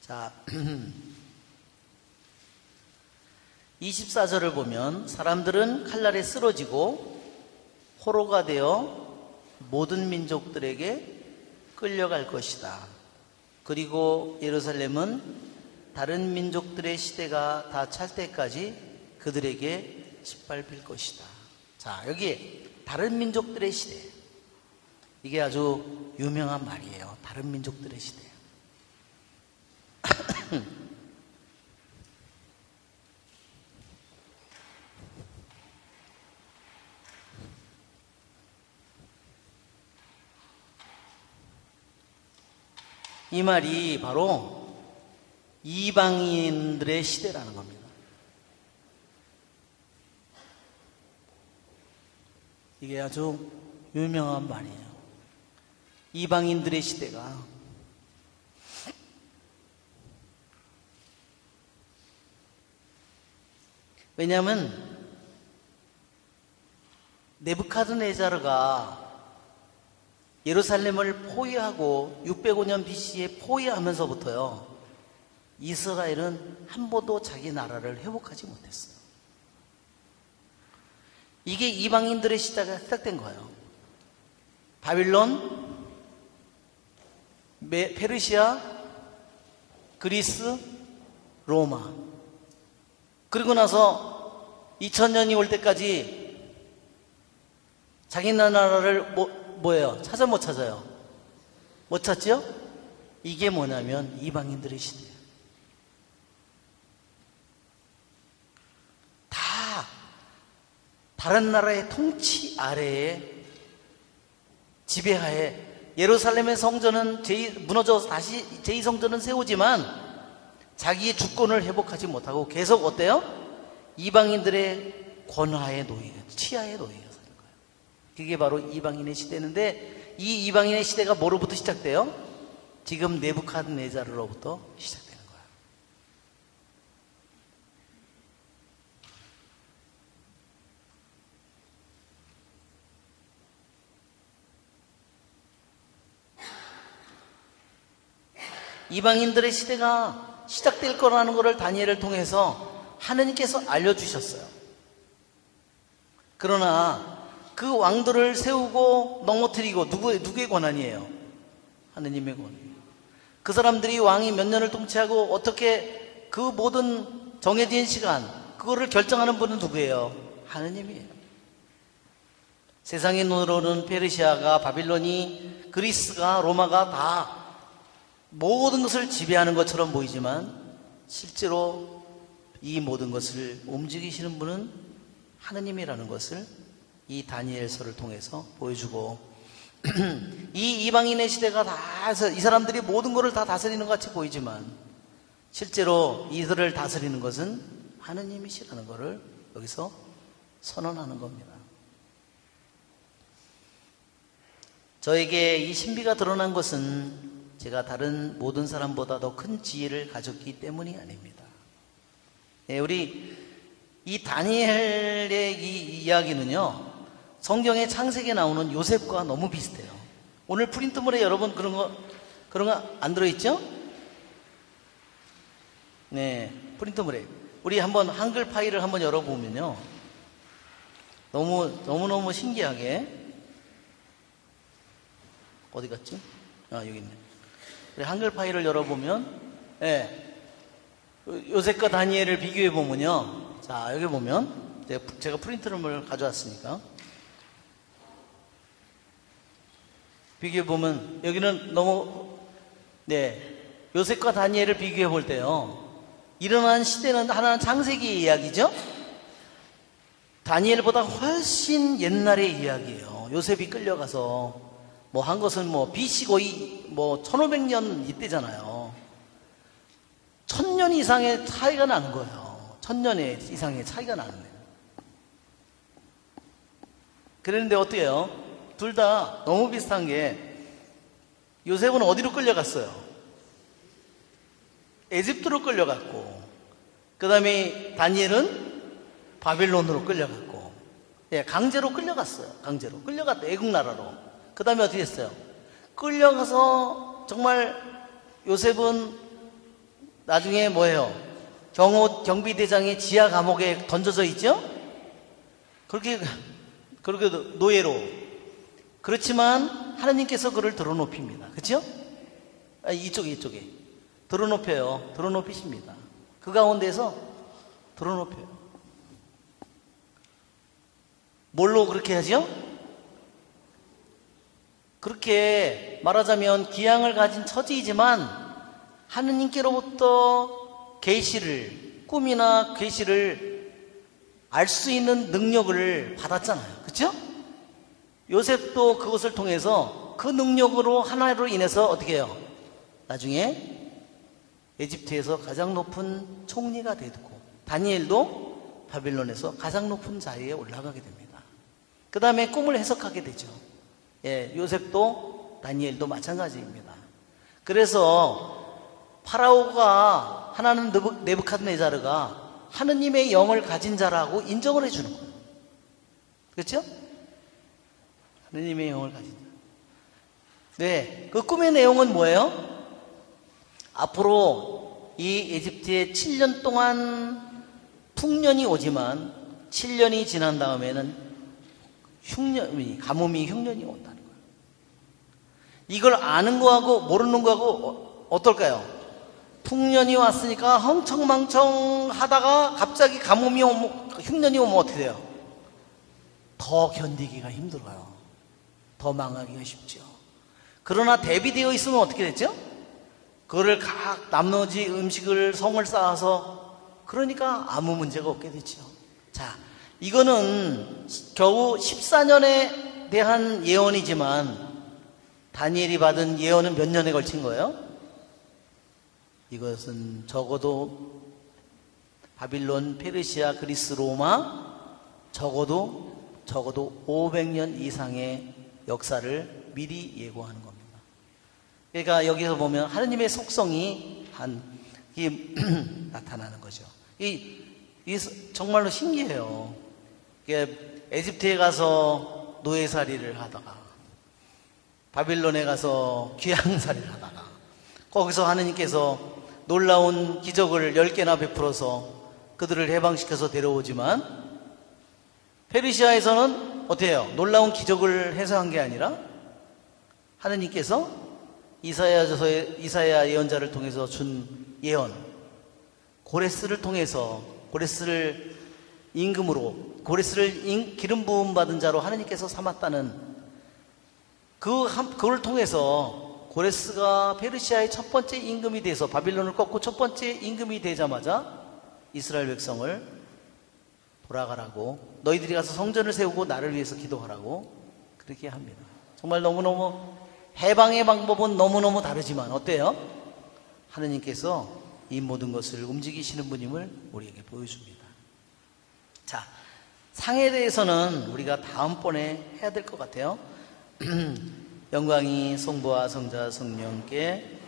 자 24절을 보면 사람들은 칼날에 쓰러지고 포로가 되어 모든 민족들에게 끌려갈 것이다. 그리고 예루살렘은 다른 민족들의 시대가 다 찰 때까지 그들에게 짓밟힐 것이다. 자, 여기 다른 민족들의 시대, 이게 아주 유명한 말이에요. 다른 민족들의 시대. 이 말이 바로 이방인들의 시대라는 겁니다. 이게 아주 유명한 말이에요. 이방인들의 시대가. 왜냐하면 네부카드네자르가 예루살렘을 포위하고 605년 BC에 포위하면서부터요, 이스라엘은 한 번도 자기 나라를 회복하지 못했어요. 이게 이방인들의 시대가 시작된 거예요. 바빌론, 페르시아, 그리스, 로마. 그리고 나서 2000년이 올 때까지 자기 나라를 뭐예요? 찾아 못 찾아요? 못 찾죠? 이게 뭐냐면 이방인들의 시대예요. 다 다른 나라의 통치 아래에 지배하에 예루살렘의 성전은 무너져서 다시 제2성전은 세우지만 자기의 주권을 회복하지 못하고 계속 어때요? 이방인들의 권하에 놓이게, 치하에 놓이게 사는 거예요. 그게 바로 이방인의 시대인데, 이 이방인의 시대가 뭐로부터 시작돼요? 지금 네부카드네자르로부터 시작되는 거예요. 이방인들의 시대가 시작될 거라는 것을 다니엘을 통해서 하느님께서 알려주셨어요. 그러나 그 왕들을 세우고 넘어뜨리고 누구의 권한이에요? 하느님의 권한이에요. 그 사람들이 왕이 몇 년을 통치하고 어떻게 그 모든 정해진 시간, 그거를 결정하는 분은 누구예요? 하느님이에요. 세상의 눈으로는 페르시아가, 바빌론이, 그리스가, 로마가 다 모든 것을 지배하는 것처럼 보이지만 실제로 이 모든 것을 움직이시는 분은 하느님이라는 것을 이 다니엘서를 통해서 보여주고, 이 이방인의 시대가 다 해서 이 사람들이 모든 것을 다 다스리는 것 같이 보이지만 실제로 이들을 다스리는 것은 하느님이시라는 것을 여기서 선언하는 겁니다. 저에게 이 신비가 드러난 것은 제가 다른 모든 사람보다 더 큰 지혜를 가졌기 때문이 아닙니다. 우리 이 다니엘의 이 이야기는요, 성경의 창세기에 나오는 요셉과 너무 비슷해요. 오늘 프린트물에 여러분 그런 거 안 들어있죠? 네, 프린트물에 우리 한번 한글 파일을 한번 열어보면요, 너무너무 신기하게, 어디 갔지? 여기 있네. 우리 한글 파일을 열어보면, 요셉과 다니엘을 비교해 보면요, 자, 여기 보면 제가 프린트를 가져왔으니까 비교해 보면 여기는 너무, 요셉과 다니엘을 비교해 볼 때요, 일어난 시대는 하나는 창세기 이야기죠. 다니엘보다 훨씬 옛날의 이야기예요. 요셉이 끌려가서 한 것은 BC 거의 1500년 이때잖아요. 1000년 이상의 차이가 나는 거예요. 1000년 이상의 차이가 나는 거예요. 그런데 어떻게 해요? 둘 다 너무 비슷한 게, 요셉은 어디로 끌려갔어요? 에집트로 끌려갔고, 그 다음에 다니엘은 바빌론으로 끌려갔고, 강제로 끌려갔어요. 강제로 끌려갔다, 애국 나라로. 그 다음에 어떻게 했어요? 끌려가서 정말 요셉은 나중에 뭐예요? 경비대장의 지하 감옥에 던져져 있죠? 그렇게 노예로. 그렇지만 하나님께서 그를 들어높입니다. 그렇죠? 이쪽에 들어높여요. 들어높이십니다. 그 가운데서 들어높여요. 뭘로 그렇게 하죠? 그렇게 말하자면 기양을 가진 처지이지만 하느님께로부터 계시를, 꿈이나 계시를 알 수 있는 능력을 받았잖아요. 그렇죠? 요셉도 그것을 통해서 그 능력으로 하나로 인해서 어떻게 해요? 나중에 에집트에서 가장 높은 총리가 되고, 다니엘도 바빌론에서 가장 높은 자리에 올라가게 됩니다. 그 다음에 꿈을 해석하게 되죠. 요셉도 다니엘도 마찬가지입니다. 그래서 파라오가, 하나는 네부갓네자르가 하느님의 영을 가진 자라고 인정을 해주는 거예요. 그렇죠? 하느님의 영을 가진 자. 그 꿈의 내용은 뭐예요? 앞으로 이 에집트에 7년 동안 풍년이 오지만 7년이 지난 다음에는 가뭄이 흉년이 온다는 거예요. 이걸 아는 거하고 모르는 거하고 어떨까요? 풍년이 왔으니까 흥청망청 하다가 갑자기 가뭄이 오면, 흉년이 오면 어떻게 돼요? 더 견디기가 힘들어요. 더 망하기가 쉽죠. 그러나 대비되어 있으면 어떻게 됐죠? 그거를 각 나머지 음식을 성을 쌓아서, 그러니까 아무 문제가 없게 됐죠. 자, 이거는 겨우 14년에 대한 예언이지만 다니엘이 받은 예언은 몇 년에 걸친 거예요? 이것은 적어도 바빌론, 페르시아, 그리스, 로마 적어도 500년 이상의 역사를 미리 예고하는 겁니다. 그러니까 여기서 보면 하느님의 속성이 나타나는 거죠. 이 정말로 신기해요. 에집트에 가서 노예살이를 하다가, 바빌론에 가서 귀양살이를 하다가, 거기서 하느님께서 놀라운 기적을 10개나 베풀어서 그들을 해방시켜서 데려오지만, 페르시아에서는 어때요? 놀라운 기적을 해서 한 게 아니라 하느님께서 이사야 예언자를 통해서 준 예언, 고레스를 통해서, 고레스를 임금으로, 고레스를 기름 부음 받은 자로 하느님께서 삼았다는 그걸 통해서 고레스가 페르시아의 첫 번째 임금이 돼서 바빌론을 꺾고 첫 번째 임금이 되자마자 이스라엘 백성을 돌아가라고, 너희들이 가서 성전을 세우고 나를 위해서 기도하라고 그렇게 합니다. 정말 너무너무 해방의 방법은 너무너무 다르지만 어때요? 하느님께서 이 모든 것을 움직이시는 분임을 우리에게 보여줍니다. 자, 상에 대해서는 우리가 다음번에 해야 될 것 같아요. 영광이 성부와 성자 성령께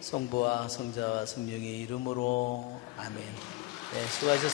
성부와 성자와 성령의 이름으로 아멘. 네, 수고하셨습니다.